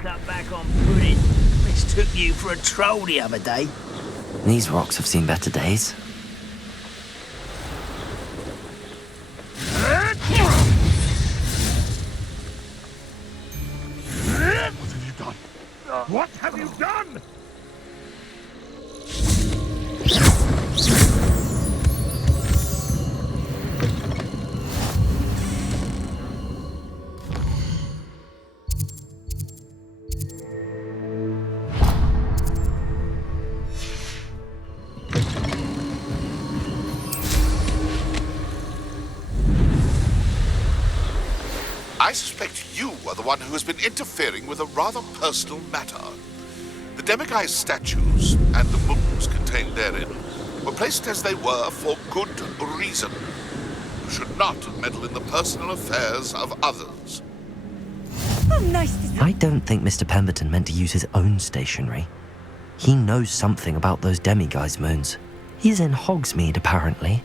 Cut back on pudding. Mistook you for a troll the other day. These rocks have seen better days. What have you done? I suspect you are the one who has been interfering with a rather personal matter. The demiguy's statues and the moons contained therein were placed as they were for good reason. You should not meddle in the personal affairs of others. Oh, nice to see. I don't think Mr. Pemberton meant to use his own stationery. He knows something about those demiguise moons. He's in Hogsmeade, apparently.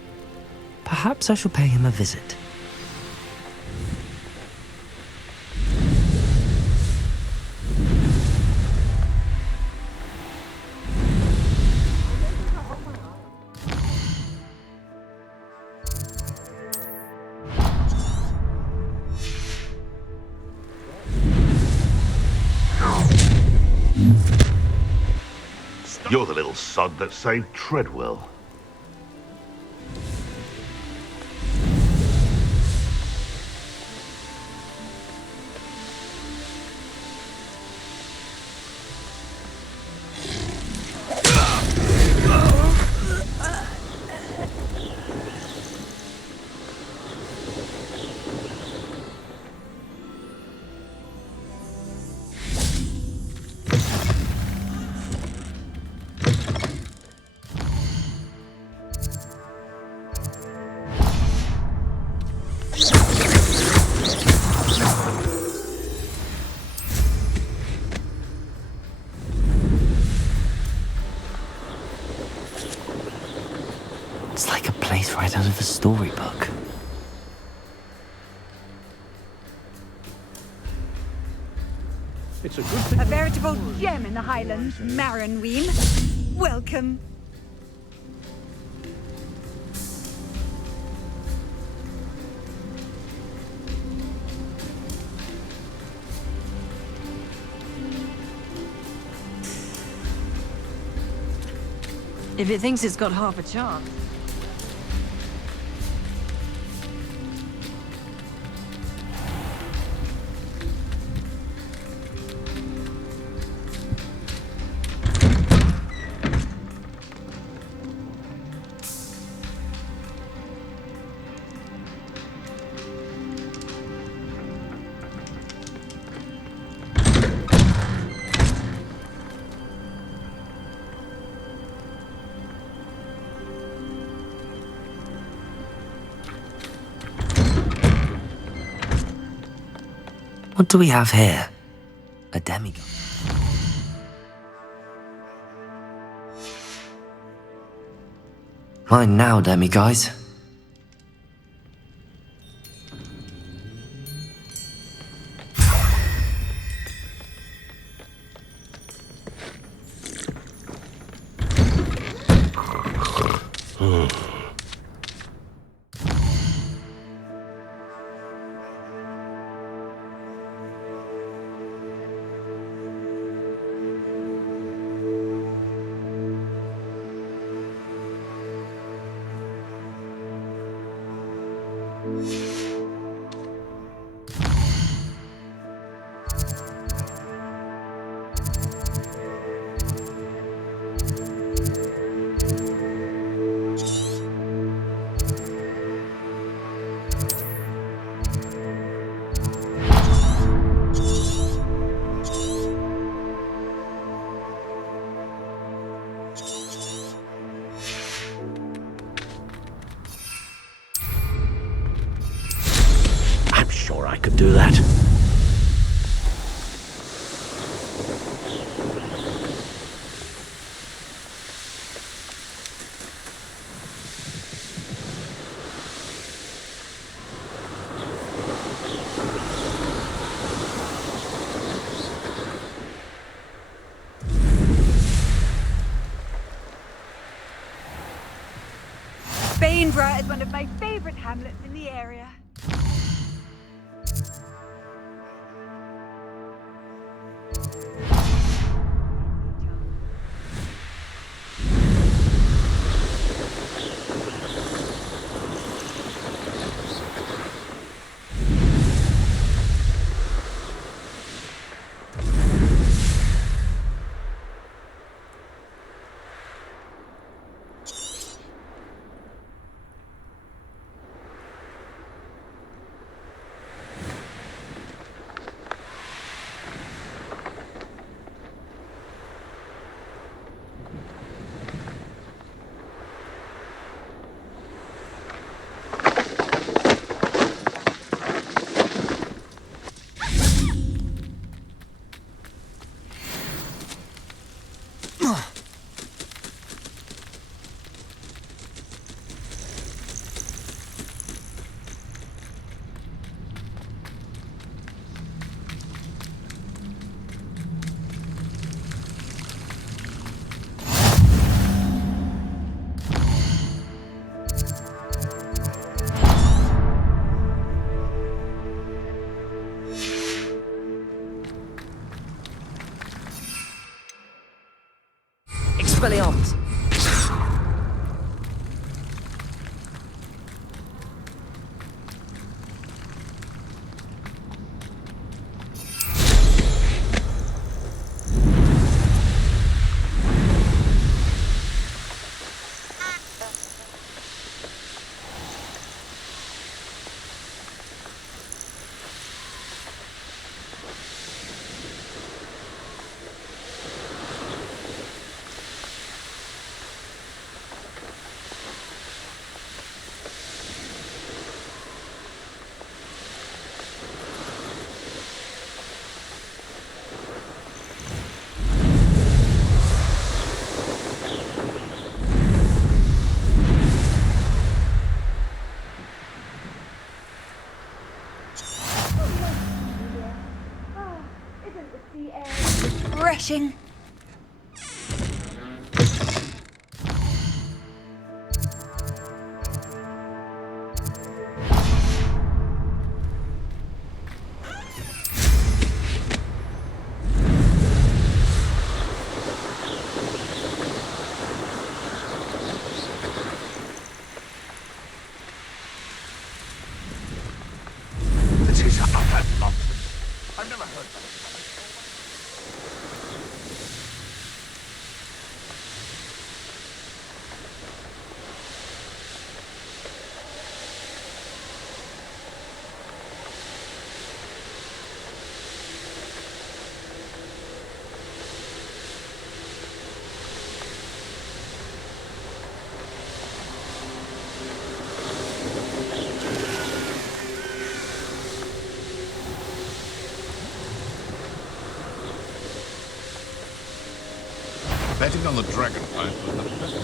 Perhaps I shall pay him a visit. You're the little sod that saved Treadwell. It's like a place right out of a storybook. It's a good thing. A veritable gem in the Highlands, Maranweem. Welcome. If it thinks it's got half a chance. What do we have here? A demigod. Mine now, demiguys. I could do that. Bainborough is one of my favorite hamlets in the area. refreshing. It is a upper month. I've never heard that. Betting on the dragonflies was the best.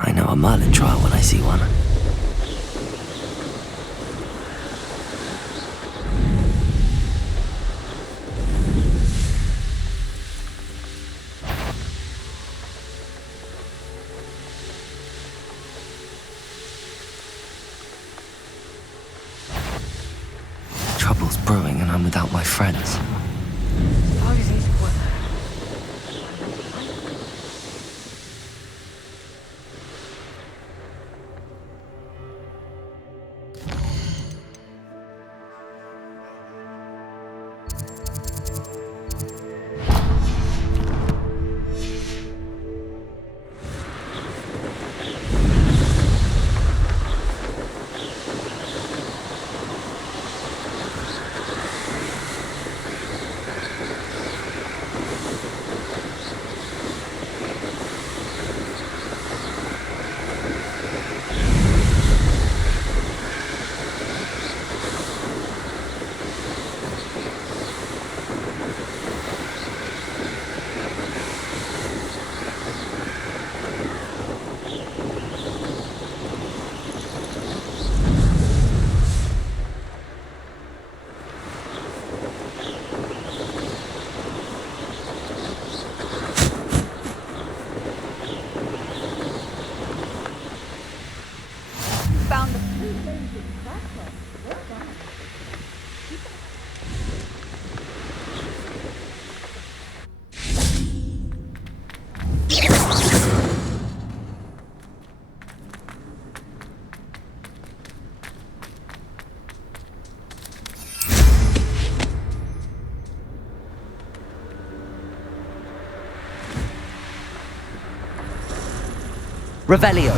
I know a Merlin trial when I see one. Trouble's brewing and I'm without my friends. Found the Revelio.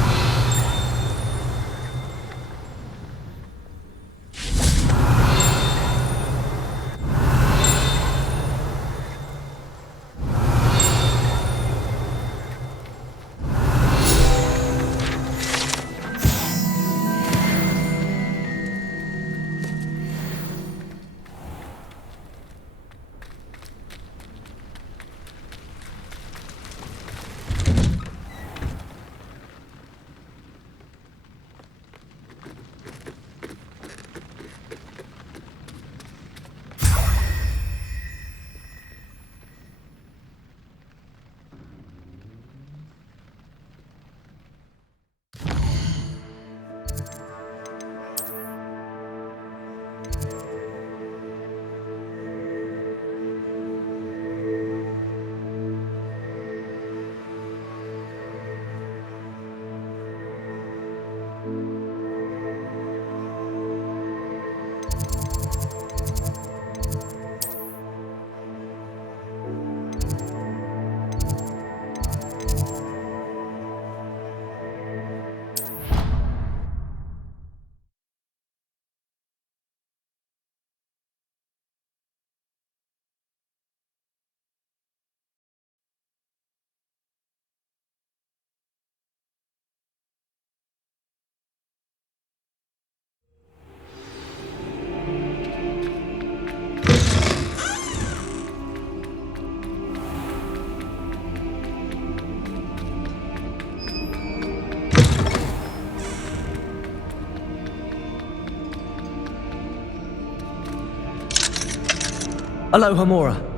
Aloha Mora.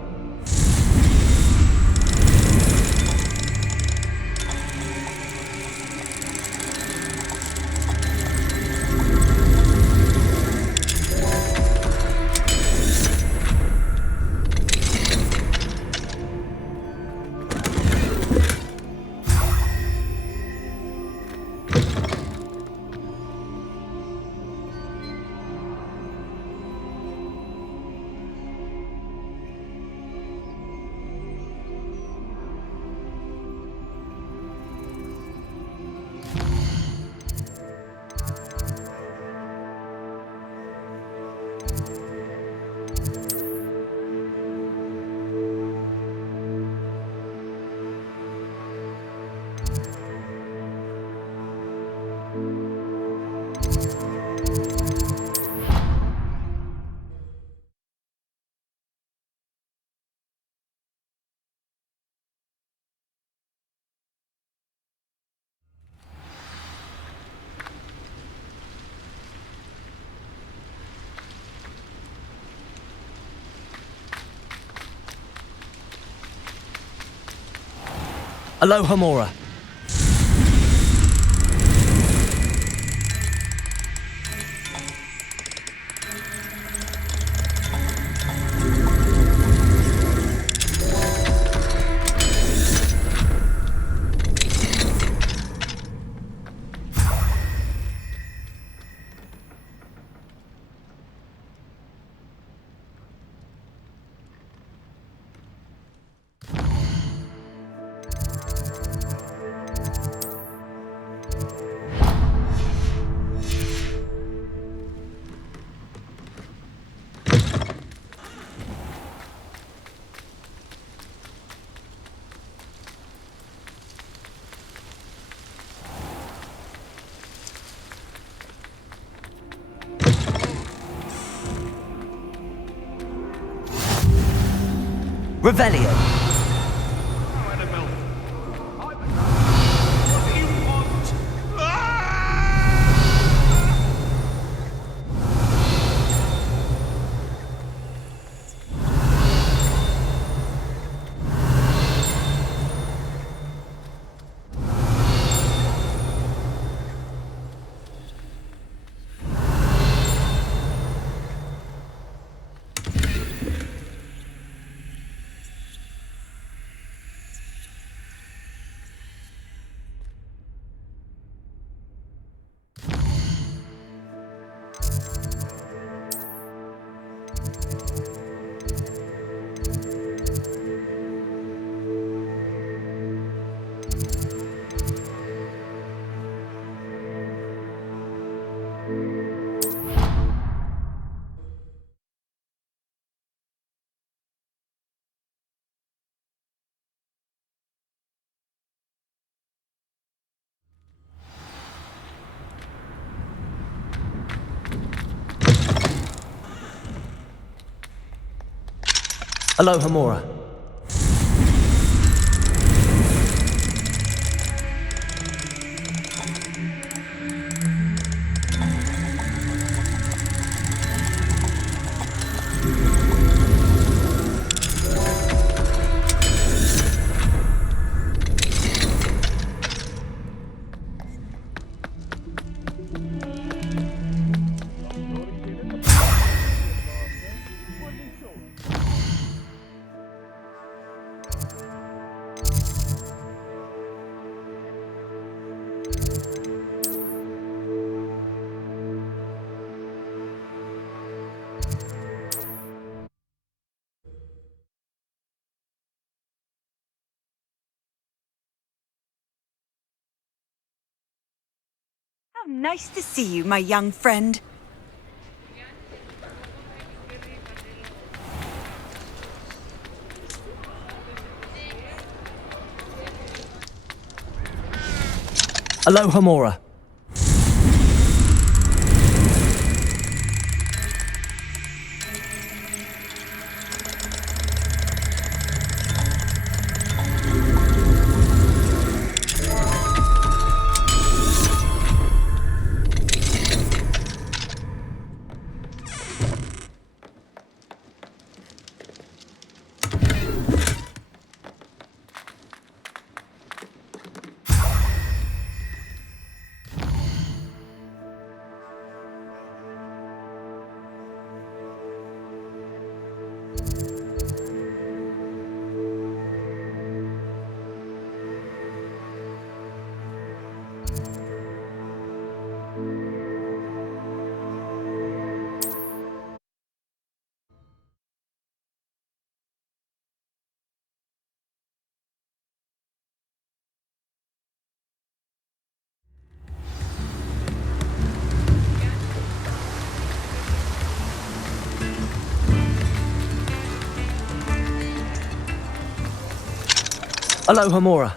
Aloha Mora. Revelio. Aloha Mora. How nice to see you, my young friend. Aloha Mora. Aloha Mora.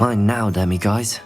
Mine now, demi-guys.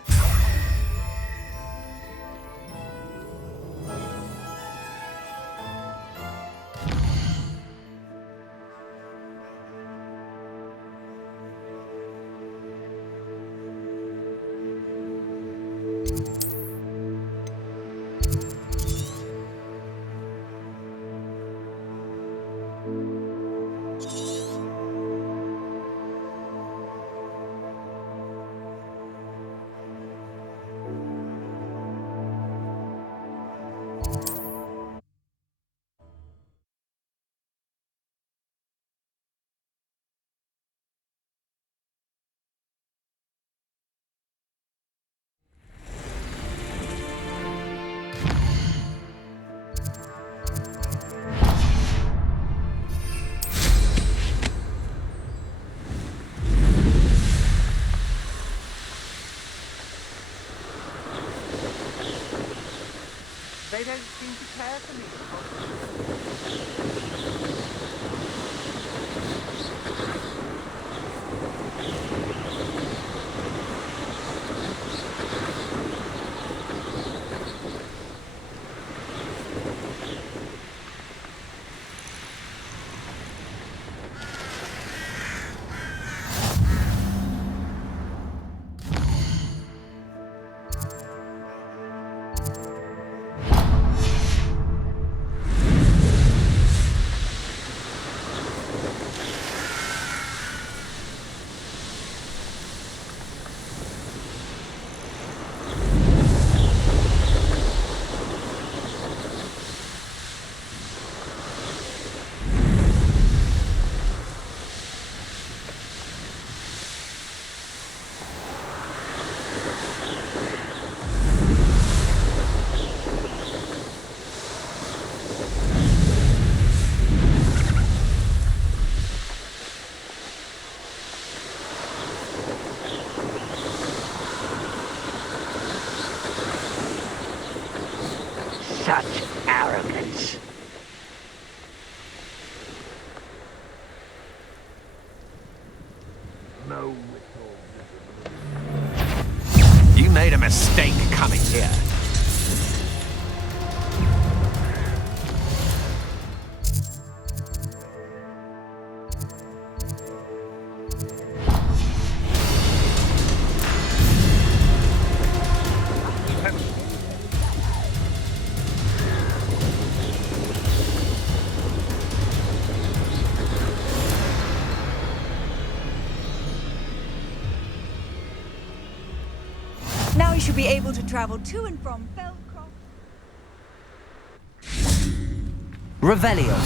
They don't seem to care for me. Such arrogance. No. You made a mistake coming here. Now you should be able to travel to and from Feldcroft. Revelio.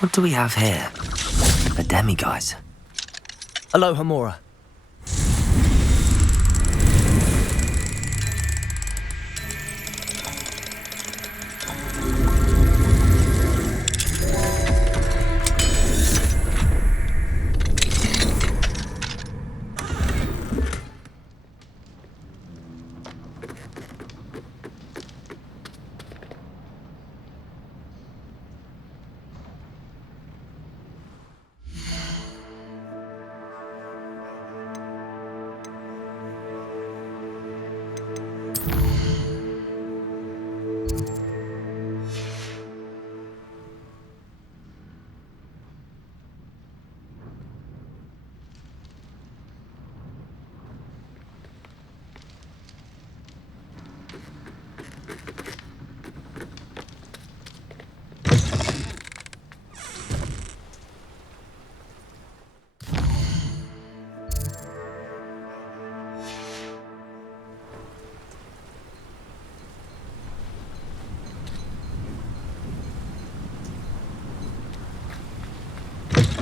What do we have here? A demi-guise. Aloha Mora.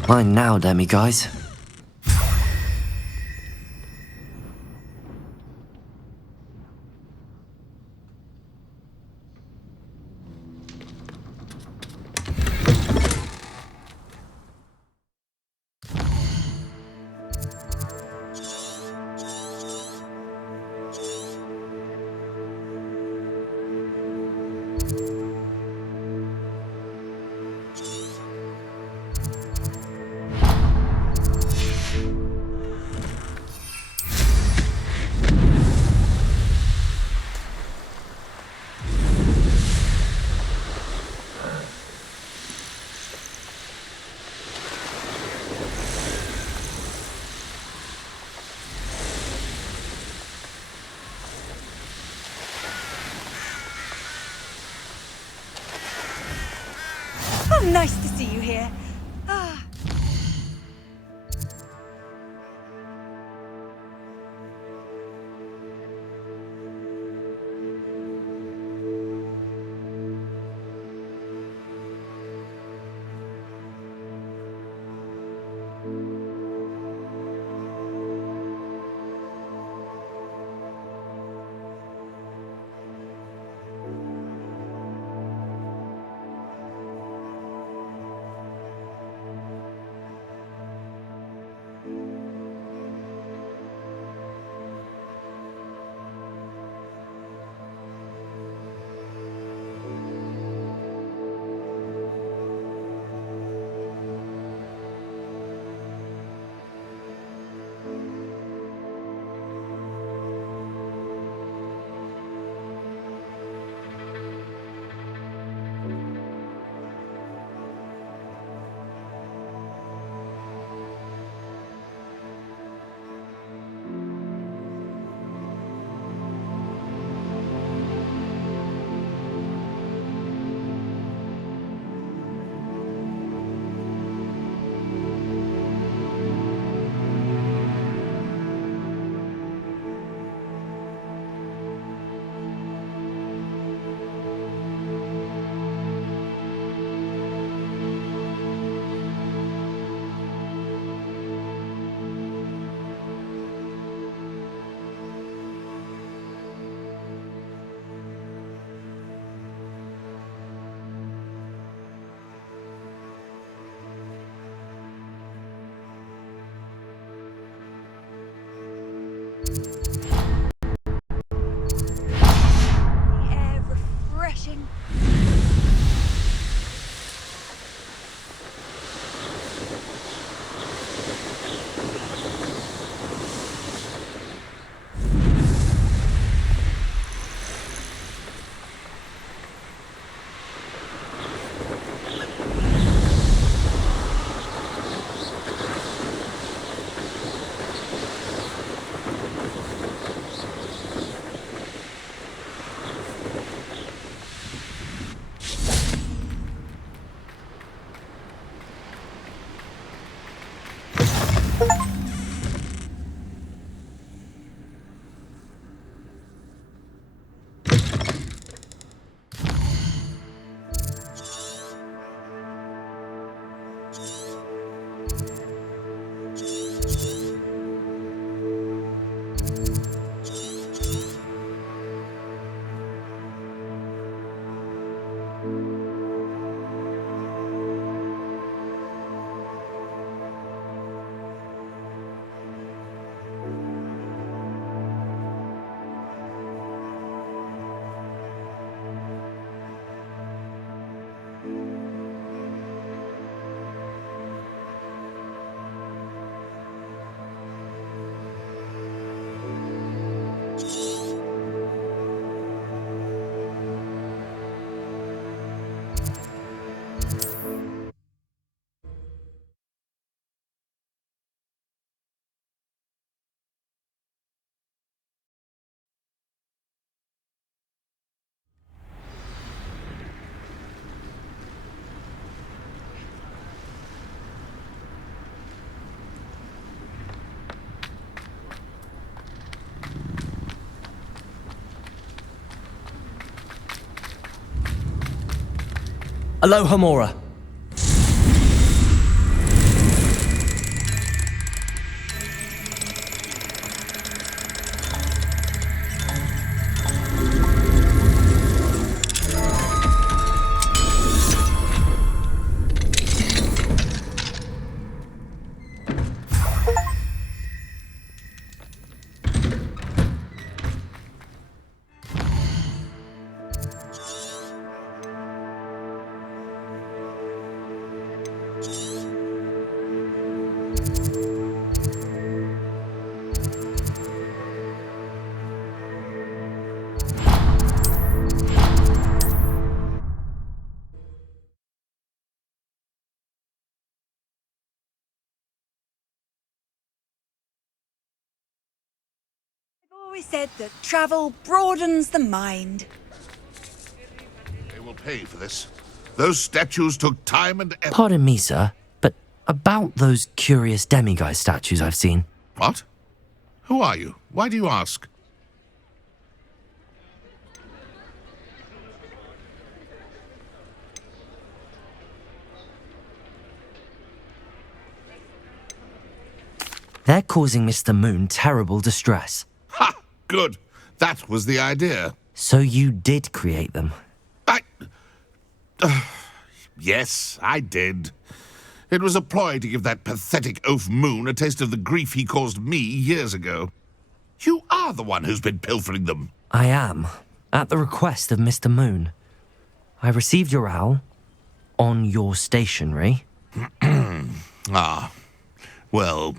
Mine now, demi-guys. Oh, nice to see you here. Ah. The air refreshing. Aloha Mora. always said that travel broadens the mind. They will pay for this. Those statues took time and effort. Pardon me, sir, but about those curious demiguise statues I've seen. What? Who are you? Why do you ask? They're causing Mr. Moon terrible distress. Ha! Good. That was the idea. So you did create them? Yes, I did. It was a ploy to give that pathetic oaf Moon a taste of the grief he caused me years ago. You are the one who's been pilfering them. I am, at the request of Mr. Moon. I received your owl on your stationery. Ah, well,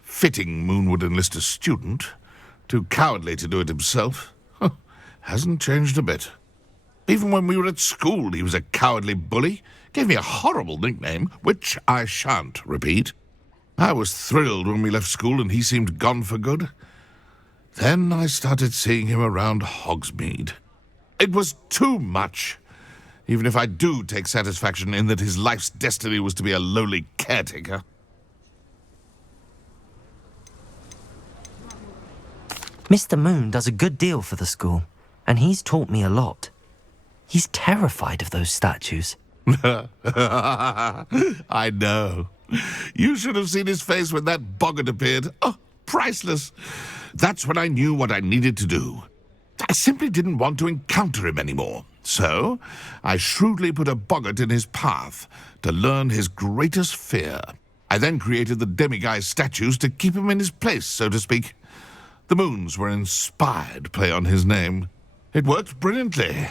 fitting Moon would enlist a student. Too cowardly to do it himself. Hasn't changed a bit. Even when we were at school, he was a cowardly bully. Gave me a horrible nickname, which I shan't repeat. I was thrilled when we left school and he seemed gone for good. Then I started seeing him around Hogsmeade. It was too much. Even if I do take satisfaction in that his life's destiny was to be a lowly caretaker. Mr. Moon does a good deal for the school, and he's taught me a lot. He's terrified of those statues. I know. You should have seen his face when that boggart appeared. Oh, priceless. That's when I knew what I needed to do. I simply didn't want to encounter him anymore. So, I shrewdly put a boggart in his path to learn his greatest fear. I then created the demiguise statues to keep him in his place, so to speak. The moons were an inspired play on his name. It worked brilliantly.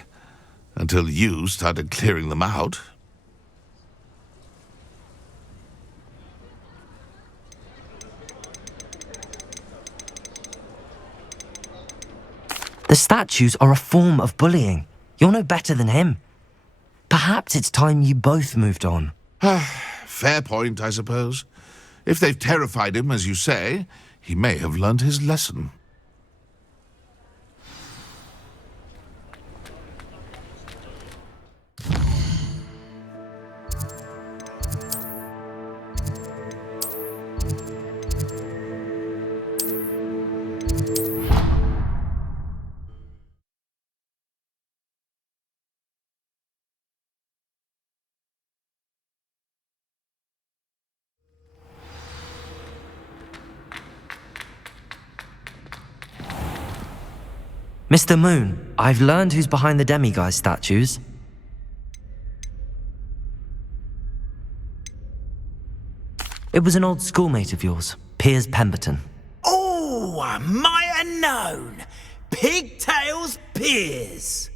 Until you started clearing them out. The statues are a form of bullying. You're no better than him. Perhaps it's time you both moved on. Fair point, I suppose. If they've terrified him, as you say, he may have learned his lesson. Mr. Moon, I've learned who's behind the demiguise statues. It was an old schoolmate of yours, Piers Pemberton. Oh, I might have known. Pigtails Piers.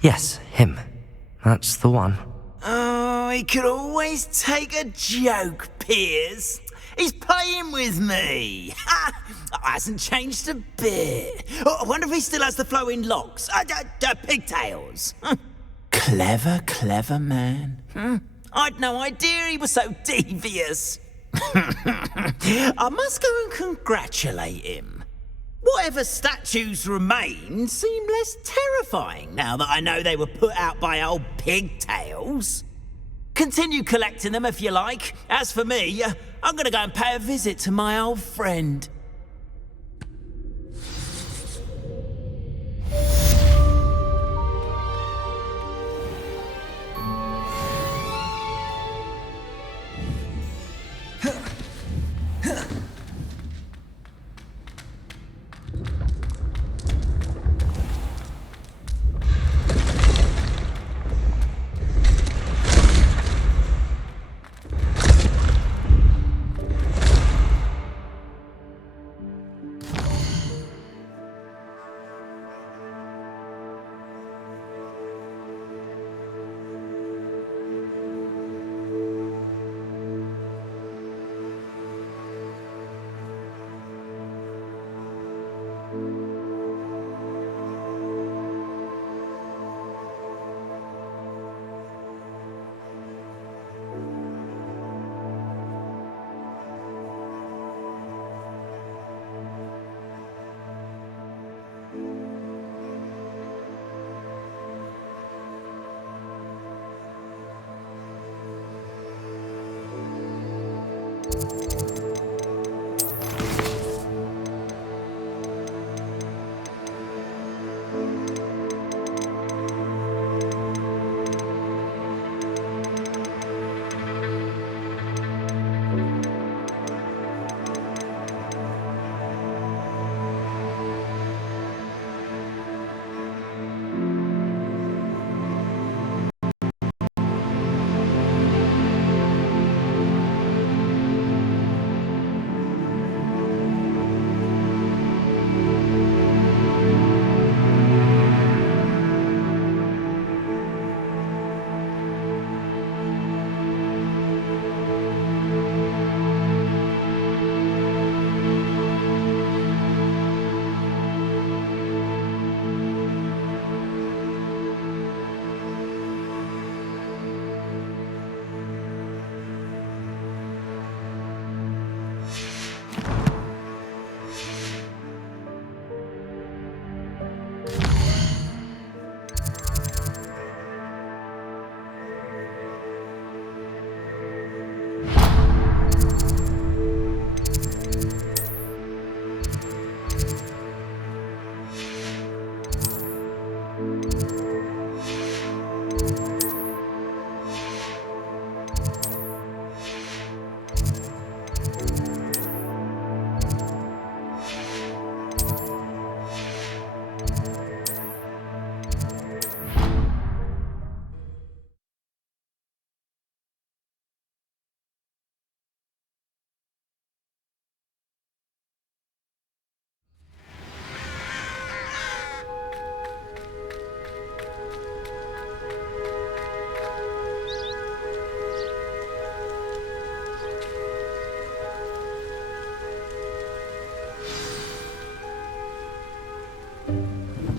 Yes, him. That's the one. Oh, he could always take a joke, Piers. He's playing with me. Ha! Hasn't changed a bit. Oh, I wonder if he still has the flowing locks. Pigtails. Clever, clever man. I'd no idea he was so devious. I must go and congratulate him. Whatever statues remain seem less terrifying now that I know they were put out by old pigtails. Continue collecting them if you like. As for me, I'm going to go and pay a visit to my old friend.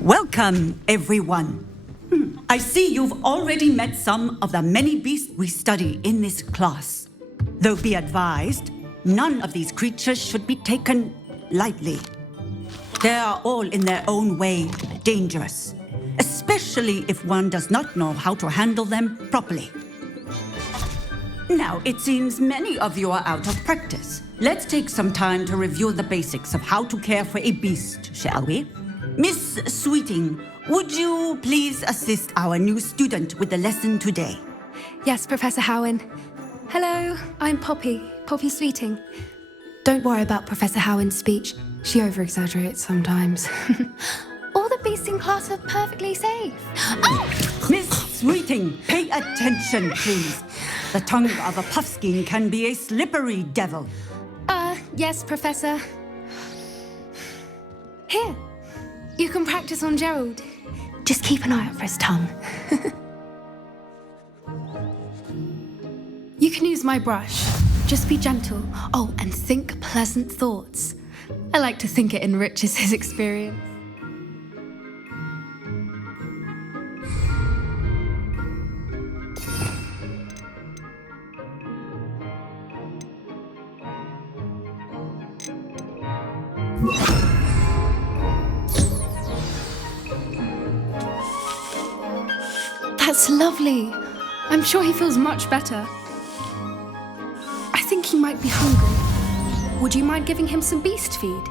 Welcome, everyone. I see you've already met some of the many beasts we study in this class. Though be advised, none of these creatures should be taken lightly. They are all in their own way dangerous, especially if one does not know how to handle them properly. Now, it seems many of you are out of practice. Let's take some time to review the basics of how to care for a beast, shall we? Miss Sweeting, would you please assist our new student with the lesson today? Yes, Professor Howen. Hello, I'm Poppy Sweeting. Don't worry about Professor Howen's speech. She over-exaggerates sometimes. All the beasts in class are perfectly safe. Oh! Miss Sweeting, pay attention, please. The tongue of a puffskein can be a slippery devil. Yes, Professor. Here, you can practice on Gerald. Just keep an eye out for his tongue. You can use my brush. Just be gentle. Oh, and think pleasant thoughts. I like to think it enriches his experience. That's lovely. I'm sure he feels much better. I think he might be hungry. Would you mind giving him some beast feed?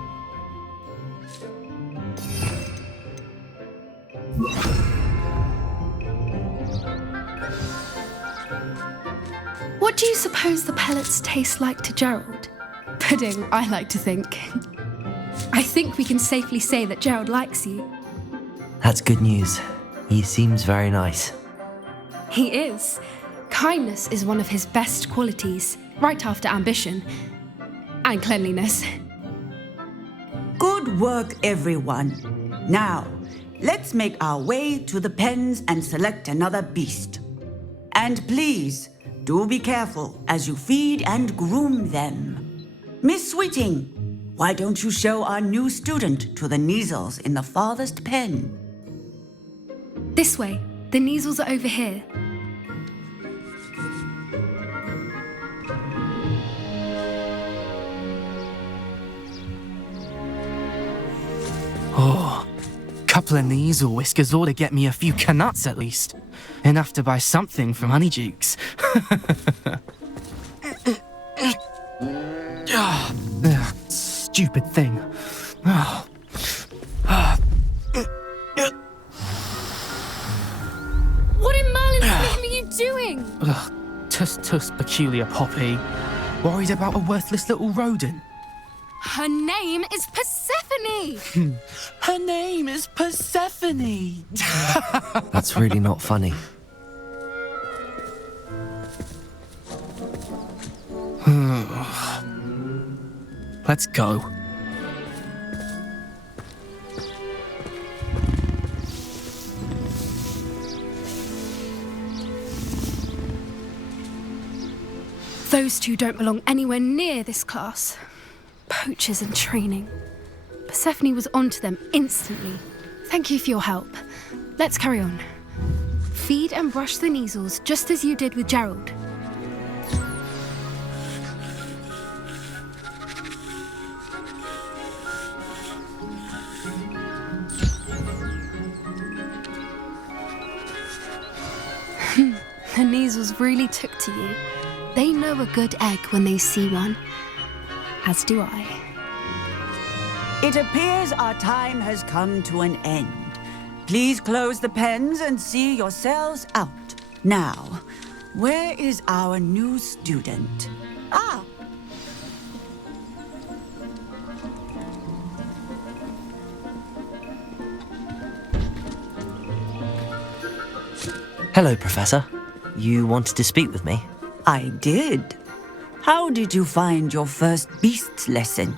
What do you suppose the pellets taste like to Gerald? Pudding, I like to think. I think we can safely say that Gerald likes you. That's good news. He seems very nice. He is. Kindness is one of his best qualities, right after ambition and cleanliness. Good work, everyone. Now, let's make our way to the pens and select another beast. And please, do be careful as you feed and groom them. Miss Sweeting, why don't you show our new student to the Neasels in the farthest pen? This way. The Neasels are over here. Oh, couple of Neasel whiskers ought to get me a few canuts at least. Enough to buy something from Honeydukes. Stupid thing. What in Merlin's name are you doing? Tuss, peculiar Poppy. Worried about a worthless little rodent? Her name is Persephone! Her name is Persephone! That's really not funny. Let's go. Those two don't belong anywhere near this class. Poachers in training. Persephone was onto them instantly. Thank you for your help. Let's carry on. Feed and brush the Neasels just as you did with Gerald. The Neasels really took to you. They know a good egg when they see one. As do I. It appears our time has come to an end. Please close the pens and see yourselves out. Now, where is our new student? Ah! Hello, Professor. You wanted to speak with me? I did. How did you find your first beasts lesson?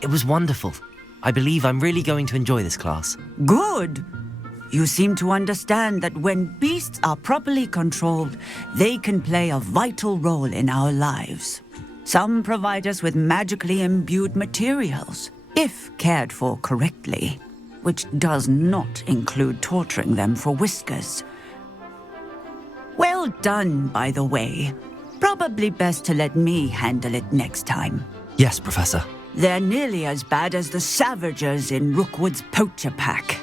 It was wonderful. I believe I'm really going to enjoy this class. Good. You seem to understand that when beasts are properly controlled, they can play a vital role in our lives. Some provide us with magically imbued materials. if cared for correctly, which does not include torturing them for whiskers. Well done, by the way. Probably best to let me handle it next time. Yes, Professor. They're nearly as bad as the Savagers in Rookwood's poacher pack.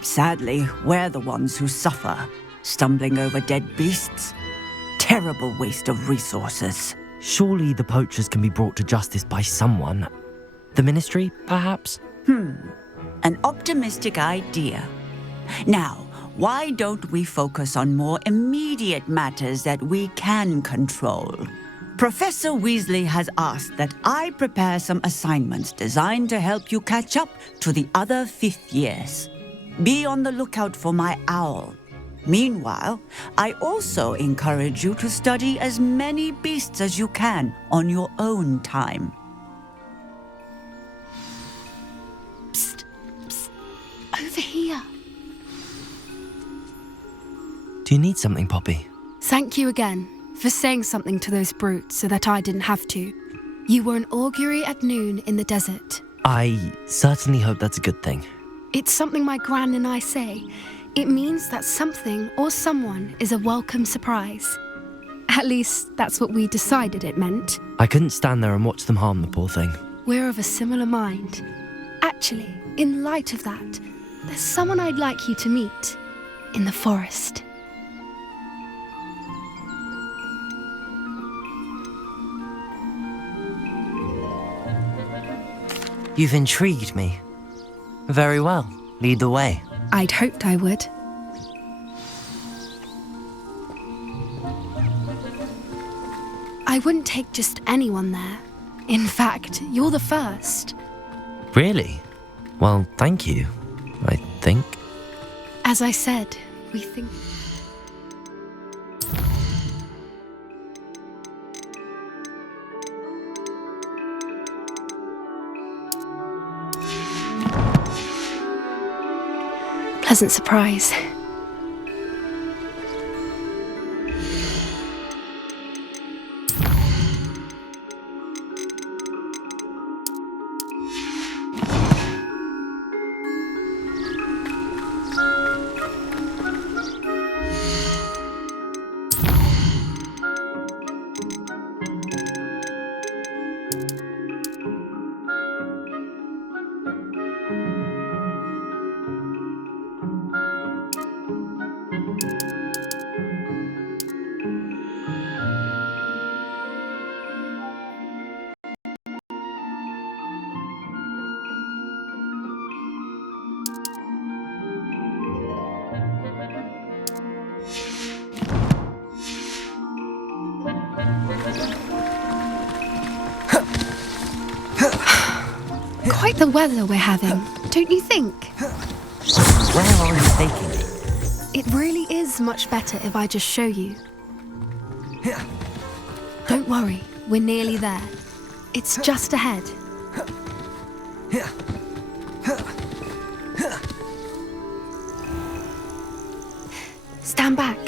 Sadly, we're the ones who suffer, stumbling over dead beasts. Terrible waste of resources. Surely the poachers can be brought to justice by someone. The Ministry, perhaps? An optimistic idea. Now, why don't we focus on more immediate matters that we can control? Professor Weasley has asked that I prepare some assignments designed to help you catch up to the other 5th years. Be on the lookout for my owl. Meanwhile, I also encourage you to study as many beasts as you can on your own time. Psst, psst. Over here. Do you need something, Poppy? Thank you again for saying something to those brutes so that I didn't have to. You were an augury at noon in the desert. I certainly hope that's a good thing. It's something my gran and I say. It means that something or someone is a welcome surprise. At least, that's what we decided it meant. I couldn't stand there and watch them harm the poor thing. We're of a similar mind. Actually, in light of that, there's someone I'd like you to meet in the forest. You've intrigued me. Very well. Lead the way. I'd hoped I would. I wouldn't take just anyone there. In fact, you're the first. Really? Well, thank you, I think. As I said, we think... Pleasant surprise. Quite the weather we're having, don't you think? Where are you taking me? It really is much better if I just show you. Don't worry, we're nearly there. It's just ahead. Stand back.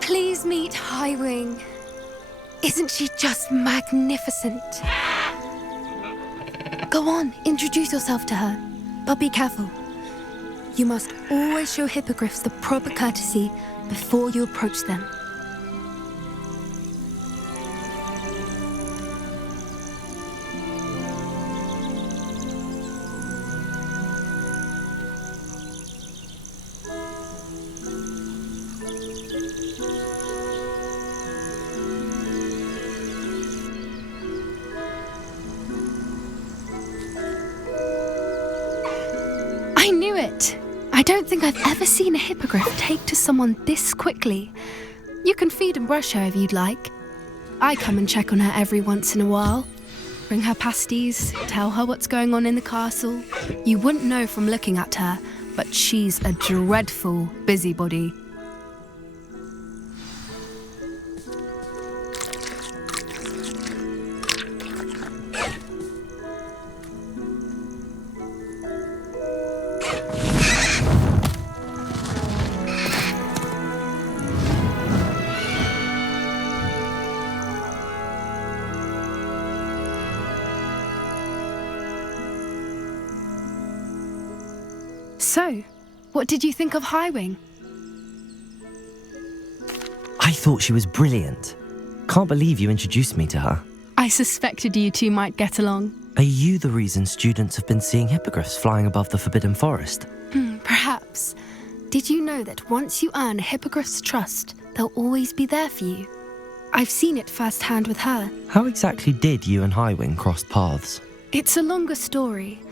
Please meet Highwing. Isn't she just magnificent? Go on, introduce yourself to her. But be careful. You must always show hippogriffs the proper courtesy before you approach them. I knew it! I don't think I've ever seen a hippogriff take to someone this quickly. You can feed and brush her if you'd like. I come and check on her every once in a while. Bring her pasties, tell her what's going on in the castle. You wouldn't know from looking at her, but she's a dreadful busybody. So, what did you think of Highwing? I thought she was brilliant. Can't believe you introduced me to her. I suspected you two might get along. Are you the reason students have been seeing hippogriffs flying above the Forbidden Forest? Perhaps. Did you know that once you earn a hippogriff's trust, they'll always be there for you? I've seen it firsthand with her. How exactly did you and Highwing cross paths? It's a longer story,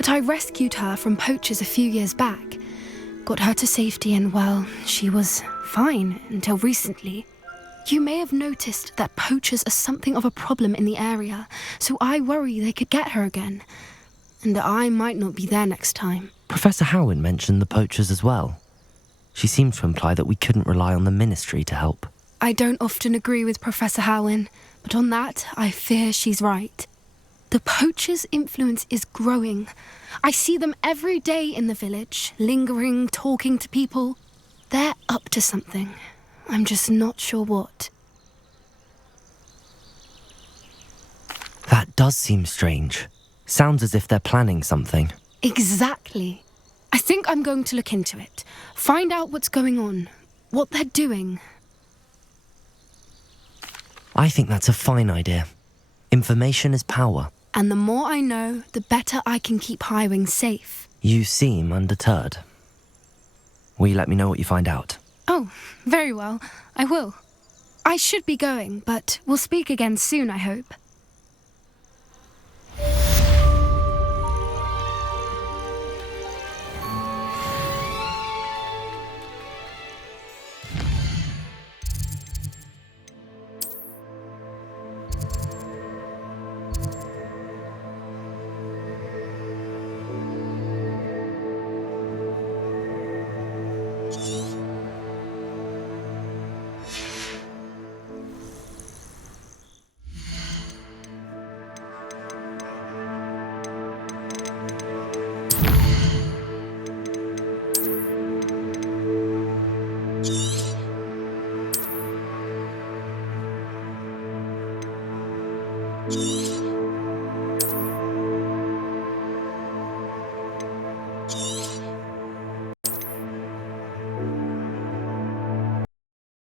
but I rescued her from poachers a few years back. Got her to safety and, well, she was fine until recently. You may have noticed that poachers are something of a problem in the area, so I worry they could get her again. And I might not be there next time. Professor Howin mentioned the poachers as well. She seemed to imply that we couldn't rely on the Ministry to help. I don't often agree with Professor Howin, but on that, I fear she's right. The poachers' influence is growing. I see them every day in the village, lingering, talking to people. They're up to something. I'm just not sure what. That does seem strange. Sounds as if they're planning something. Exactly. I think I'm going to look into it. Find out what's going on, what they're doing. I think that's a fine idea. Information is power. And the more I know, the better I can keep Highwing safe. You seem undeterred. Will you let me know what you find out? Oh, very well. I will. I should be going, but we'll speak again soon, I hope. you